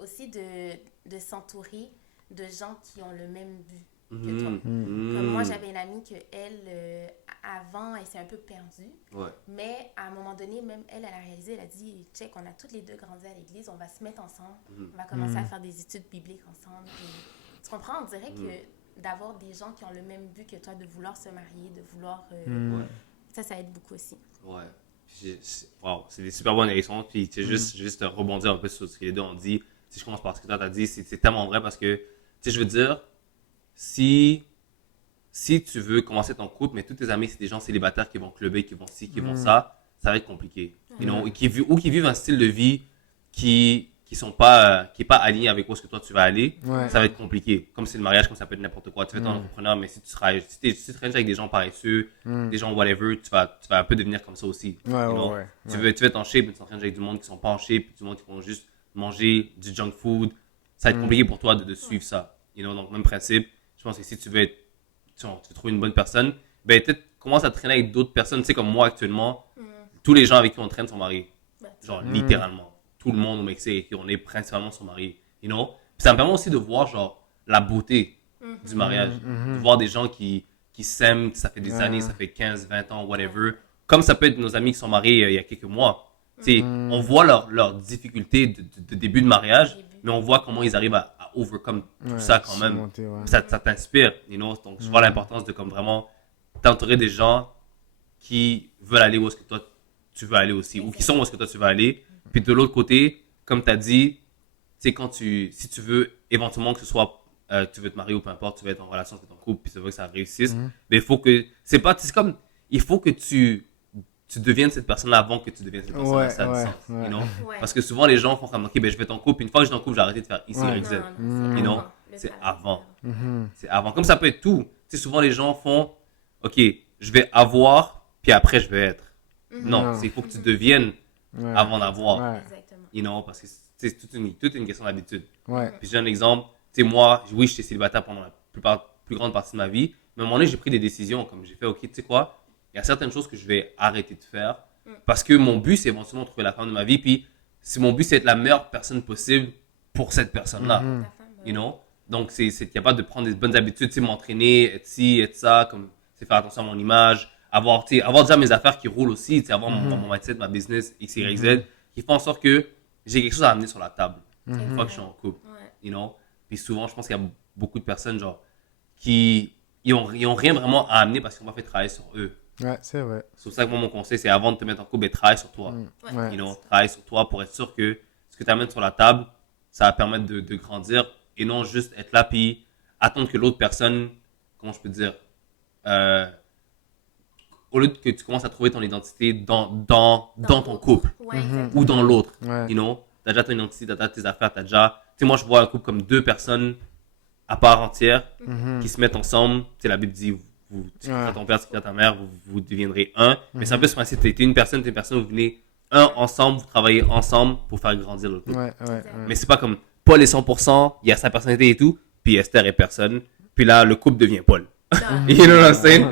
aussi de s'entourer de gens qui ont le même but que toi. Mhm. Comme moi, j'avais une amie que avant, elle s'est un peu perdue. Ouais. Mais à un moment donné, même elle a réalisé, elle a dit, check, on a toutes les deux grandi à l'église, on va se mettre ensemble, on va commencer à faire des études bibliques ensemble. Puis, tu comprends? On dirait que d'avoir des gens qui ont le même but que toi, de vouloir se marier, de vouloir... Ouais. ça aide beaucoup aussi. Ouais. Wow, c'est des super bonnes réactions. Puis, tu sais, juste rebondir un peu sur ce que les deux ont dit. Si je commence par ce que toi t'as dit, c'est tellement vrai parce que, tu sais, je veux dire, si tu veux commencer ton couple, mais tous tes amis, c'est des gens célibataires qui vont clubber, qui vont ci, qui vont ça va être compliqué. You know, qui vivent un style de vie qui est pas aligné avec où est-ce que toi tu vas aller, Ouais. ça va être compliqué. Comme c'est le mariage, comme ça peut être n'importe quoi. Tu fais ton entrepreneur, mais si tu traînes avec des gens paresseux, des gens whatever, tu vas un peu devenir comme ça aussi. Ouais, you know. ouais. Tu veux être en shape, mais tu t'entraînes avec du monde qui sont pas en shape, du monde qui vont juste manger du junk food. Ça va être compliqué pour toi de suivre ça. You know, donc même principe. Je pense que si tu veux trouver une bonne personne, ben peut-être commence à traîner avec d'autres personnes. Tu sais, comme moi actuellement, tous les gens avec qui on traîne sont mariés. Ben, Genre littéralement. tout le monde au Mexique et qu'on est principalement sont mariés, you know. Puis ça me permet aussi de voir, genre, la beauté du mariage. De voir des gens qui s'aiment, que ça fait des années, ça fait 15, 20 ans, whatever. Comme ça peut être nos amis qui sont mariés il y a quelques mois. Tu sais, on voit leurs difficultés de début de mariage, mais on voit comment ils arrivent à overcome tout ça quand même. surmonter, ouais. Ça t'inspire, you know. Donc, je vois l'importance de comme vraiment t'entourer des gens qui veulent aller où est-ce que toi tu veux aller aussi, ou qui sont où est-ce que toi tu veux aller. Puis de l'autre côté, comme tu as dit, tu sais, si tu veux éventuellement que ce soit, tu veux te marier ou peu importe, tu veux être en relation avec ton couple, puis tu veux que ça réussisse, mais il faut que, c'est comme, il faut que tu deviennes cette personne-là avant que tu deviennes cette personne-là, ça a du sens, you know? Ouais. Parce que souvent les gens font comme, ok, ben je vais être en couple, puis une fois que je suis en couple, j'ai arrêté de faire X, Ouais. Y, Z. Non, You know? avant. Le C'est travail. avant. C'est avant. Comme ça peut être tout. Tu sais, souvent les gens font, ok, je vais avoir, puis après je vais être. Non, il faut que tu deviennes Ouais. avant d'avoir. Ouais. Exactement. You know, parce que c'est toute une question d'habitude. Ouais. Puis j'ai un exemple, tu sais, moi, oui, j'étais célibataire pendant la plus grande partie de ma vie, mais à un moment donné, j'ai pris des décisions, comme j'ai fait, ok, tu sais quoi, il y a certaines choses que je vais arrêter de faire, parce que mon but, c'est éventuellement de trouver la femme de ma vie, puis mon but, c'est d'être la meilleure personne possible pour cette personne-là, Ta femme, you know. Donc, c'est être capable de prendre des bonnes habitudes, tu sais, m'entraîner, être ci, être ça, comme, tu sais, faire attention à mon image, avoir déjà mes affaires qui roulent aussi, tu sais, avoir mon mindset, ma business, X, Y, Z, qui font en sorte que j'ai quelque chose à amener sur la table une fois que je suis en couple, Ouais. you know. Puis souvent, je pense qu'il y a beaucoup de personnes, genre, qui ils ont rien vraiment à amener parce qu'on m'a fait travailler sur eux. Ouais, c'est vrai. C'est pour ça que moi, mon conseil, c'est avant de te mettre en couple, ben, travaille sur toi. Ouais. You know, travaille sur toi pour être sûr que ce que tu amènes sur la table, ça va permettre de grandir et non juste être là puis attendre que l'autre personne, comment je peux dire, au lieu que tu commences à trouver ton identité dans ton couple Ouais, exactement. ou dans l'autre, Ouais. you know, t'as déjà ton identité, t'as déjà tes affaires, t'as déjà, tu sais, moi je vois un couple comme deux personnes à part entière qui se mettent ensemble, tu sais, la Bible dit, tu crées ton père, tu crées ta mère, vous deviendrez un, mais c'est un peu ce principe, t'es une personne, vous venez un ensemble, vous travaillez ensemble pour faire grandir le couple. Ouais, ouais, Mais c'est pas comme Paul est 100%, il y a sa personnalité et tout, puis Esther est personne, puis là le couple devient Paul. Non, You know what I'm saying?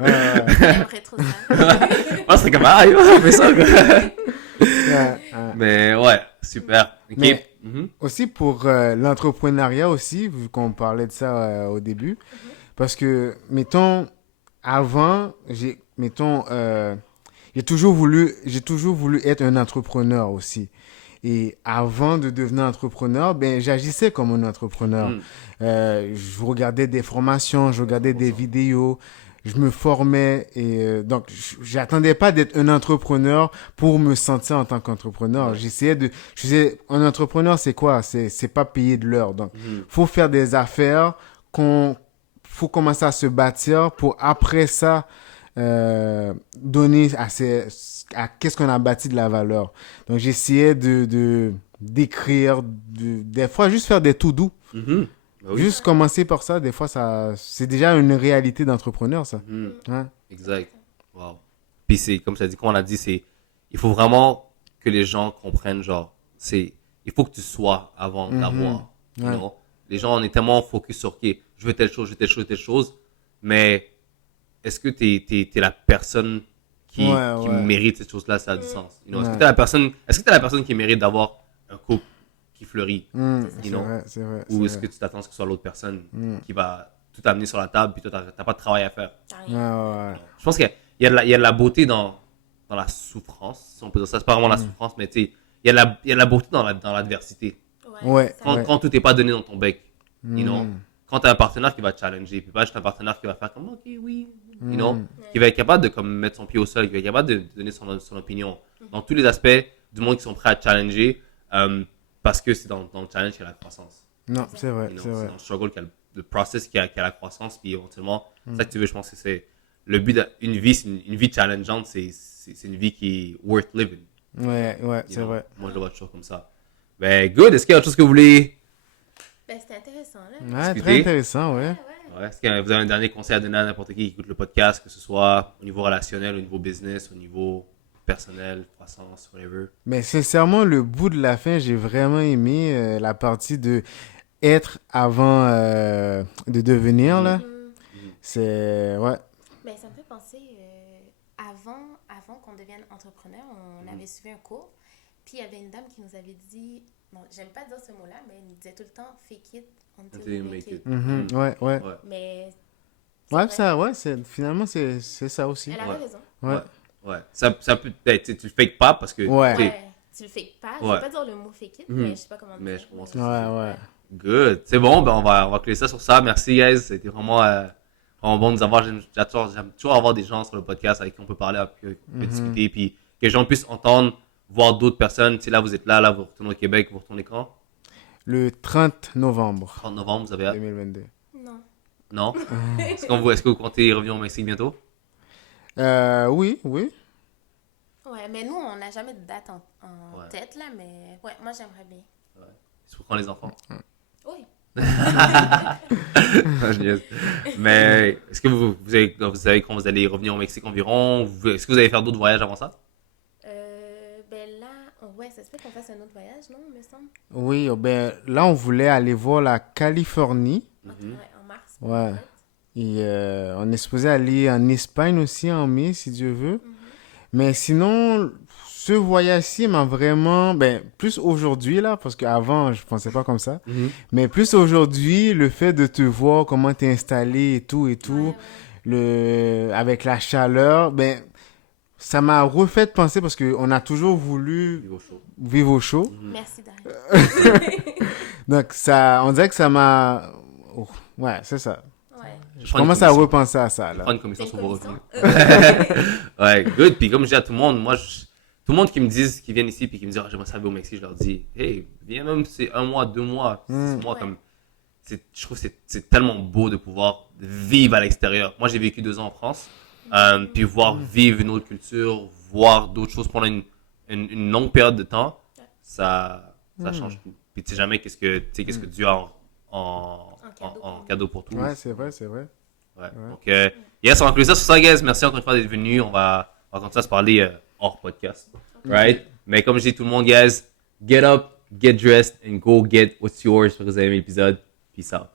j'aimerais trop ça. Moi c'est comme ah on fait ça quoi. ouais, ouais. Mais ouais, super. Ok. Mais- Mhm. Aussi pour l'entrepreneuriat aussi, vu qu'on parlait de ça au début. Parce que, mettons, avant, j'ai toujours voulu être un entrepreneur aussi. Et avant de devenir entrepreneur, ben, j'agissais comme un entrepreneur. Mm. Je regardais des formations, je regardais des vidéos, je me formais et donc j'attendais pas d'être un entrepreneur pour me sentir en tant qu'entrepreneur. Je faisais un entrepreneur, c'est quoi? C'est pas payer de l'heure. Donc faut faire des affaires faut commencer à se bâtir pour après ça donner à qu'est-ce qu'on a bâti de la valeur. Donc j'essayais d'écrire, des fois juste faire des tout doux. Mhm. Bah oui. Juste commencer par ça, des fois c'est déjà une réalité d'entrepreneur ça. Mhm. Hein? Exact. Wow. Puis c'est comme ça dit, comme on a dit, il faut vraiment que les gens comprennent genre il faut que tu sois avant d'avoir. You Ouais. know? Les gens on est tellement focus sur ok, je veux telle chose, je veux telle chose, telle chose, mais est-ce que t'es la personne qui Ouais. mérite cette chose-là, ça a du sens. You know? Est-ce que Ouais. t'es la personne qui mérite d'avoir un couple qui fleurit? C'est know? vrai, c'est vrai. Ou c'est est-ce que vrai. tu t'attends à ce que ce soit l'autre personne qui va tout amener sur la table puis toi t'as pas de travail à faire? Ouais, ouais, Je pense qu'il y a de la beauté dans la souffrance, si on peut dire ça. C'est pas vraiment la souffrance, mais tu sais, il y a de la beauté dans l'adversité. Ouais. ça- Quand tout n'est pas donné dans ton bec, you know? Quand tu as un partenaire qui va te challenger, puis pas juste un partenaire qui va faire comme, ok, oui, you know? Qui va être capable de comme, mettre son pied au sol, qui va être capable de donner son opinion. Dans tous les aspects du monde qui sont prêts à te challenger, parce que c'est dans le challenge qu'il y a la croissance. Non, c'est vrai, You know? c'est C'est vrai. dans le struggle qu'il y a le process qu'il y a la croissance, puis éventuellement, c'est ça que tu veux, je pense que c'est le but d'une vie, c'est une vie challengeante, c'est une vie qui est worth living. Ouais, You c'est know? vrai. Moi, je le vois toujours comme ça. Ben, good. Est-ce qu'il y a autre chose que vous voulez? Ben, c'était intéressant, là. Ouais, Discuter. très intéressant, ouais. Ouais, est-ce que vous avez un dernier conseil à donner à n'importe qui écoute le podcast, que ce soit au niveau relationnel, au niveau business, au niveau personnel, croissance, whatever? Mais sincèrement, le bout de la fin, j'ai vraiment aimé la partie de être avant de devenir, là. C'est... Ouais. Ben, ça me fait penser, avant qu'on devienne entrepreneur, on avait suivi un cours. Puis il y avait une dame qui nous avait dit, bon, j'aime pas dire ce mot-là, mais elle nous disait tout le temps fake it until Until you you make make it. it. Mhm, ouais, ouais. Ouais. Mais Ouais, vrai. ça, ouais, finalement, c'est ça aussi. Elle Ouais. avait raison. Ouais. Ouais. Ça peut être, tu le fakes pas parce que. Ouais. tu sais, Ouais, tu le fake pas. Je Ouais. vais pas dire le mot fake it, Mhm. mais je sais pas comment Mais dire. je comprends ce que tu veux dire. Ouais, ouais. Good. C'est bon, ben on va clore ça sur ça. Merci, guys. C'était vraiment bon de nous avoir. J'aime toujours avoir des gens sur le podcast avec qui on peut parler, on peut discuter, puis que les gens puissent entendre, voir d'autres personnes. Tu sais, là, vous êtes là, vous retournez au Québec, vous retournez quand? Le 30 novembre 30 novembre, vous avez hâte? 2022. Non. Non? Est-ce que vous comptez revenir au Mexique bientôt? Oui, oui. Ouais, mais nous, on n'a jamais de date en Ouais. tête, là, mais ouais, moi, j'aimerais bien. C'est pour quand les enfants? Oui. Je niaise. Mais est-ce que vous savez quand vous allez revenir au Mexique environ? Est-ce que vous allez faire d'autres voyages avant ça? Ben là, ouais, ça se peut qu'on fasse un autre voyage, non, me semble? Oui, ben là, on voulait aller voir la Californie. Ouais, en mars. Ouais. peut-être. Et on est supposé aller en Espagne aussi en mai, si Dieu veut. Mais sinon, ce voyage-ci m'a vraiment... Ben, plus aujourd'hui, là, parce qu'avant, je pensais pas comme ça. Mais plus aujourd'hui, le fait de te voir, comment t'es installé et tout, Ouais, ouais. avec la chaleur, ben, ça m'a refait penser parce qu'on a toujours voulu Niveau chaud. vivre au chaud. Merci, Dario. Donc, ça, on dirait que ça m'a... Oh, ouais, c'est ça. Ouais. Je commence à repenser à ça, là. Prendre une commission C'est sur une vos commission? revenus. Ouais, good. Puis comme je dis à tout le monde, tout le monde qui me disent, qui viennent ici puis qui me disent, ah, j'aimerais ça vivre au Mexique, je leur dis, hey, viens même, c'est 1 mois, 2 mois, 6 mois, Ouais. comme, je trouve que c'est tellement beau de pouvoir vivre à l'extérieur. Moi, j'ai vécu 2 ans en France, puis voir vivre une autre culture, voir d'autres choses pendant une longue période de temps, ça change tout. Puis tu sais jamais qu'est-ce que Dieu a en cadeau pour tous. Ouais, c'est vrai, c'est vrai. Ouais. Donc, yes, on va conclure ça sur ça, guys. Merci encore une fois d'être venus. On va continuer à se parler hors podcast. Right? Mais comme je dis tout le monde, guys, get up, get dressed, and go get what's yours. J'espère que vous avez aimé l'épisode. Peace out.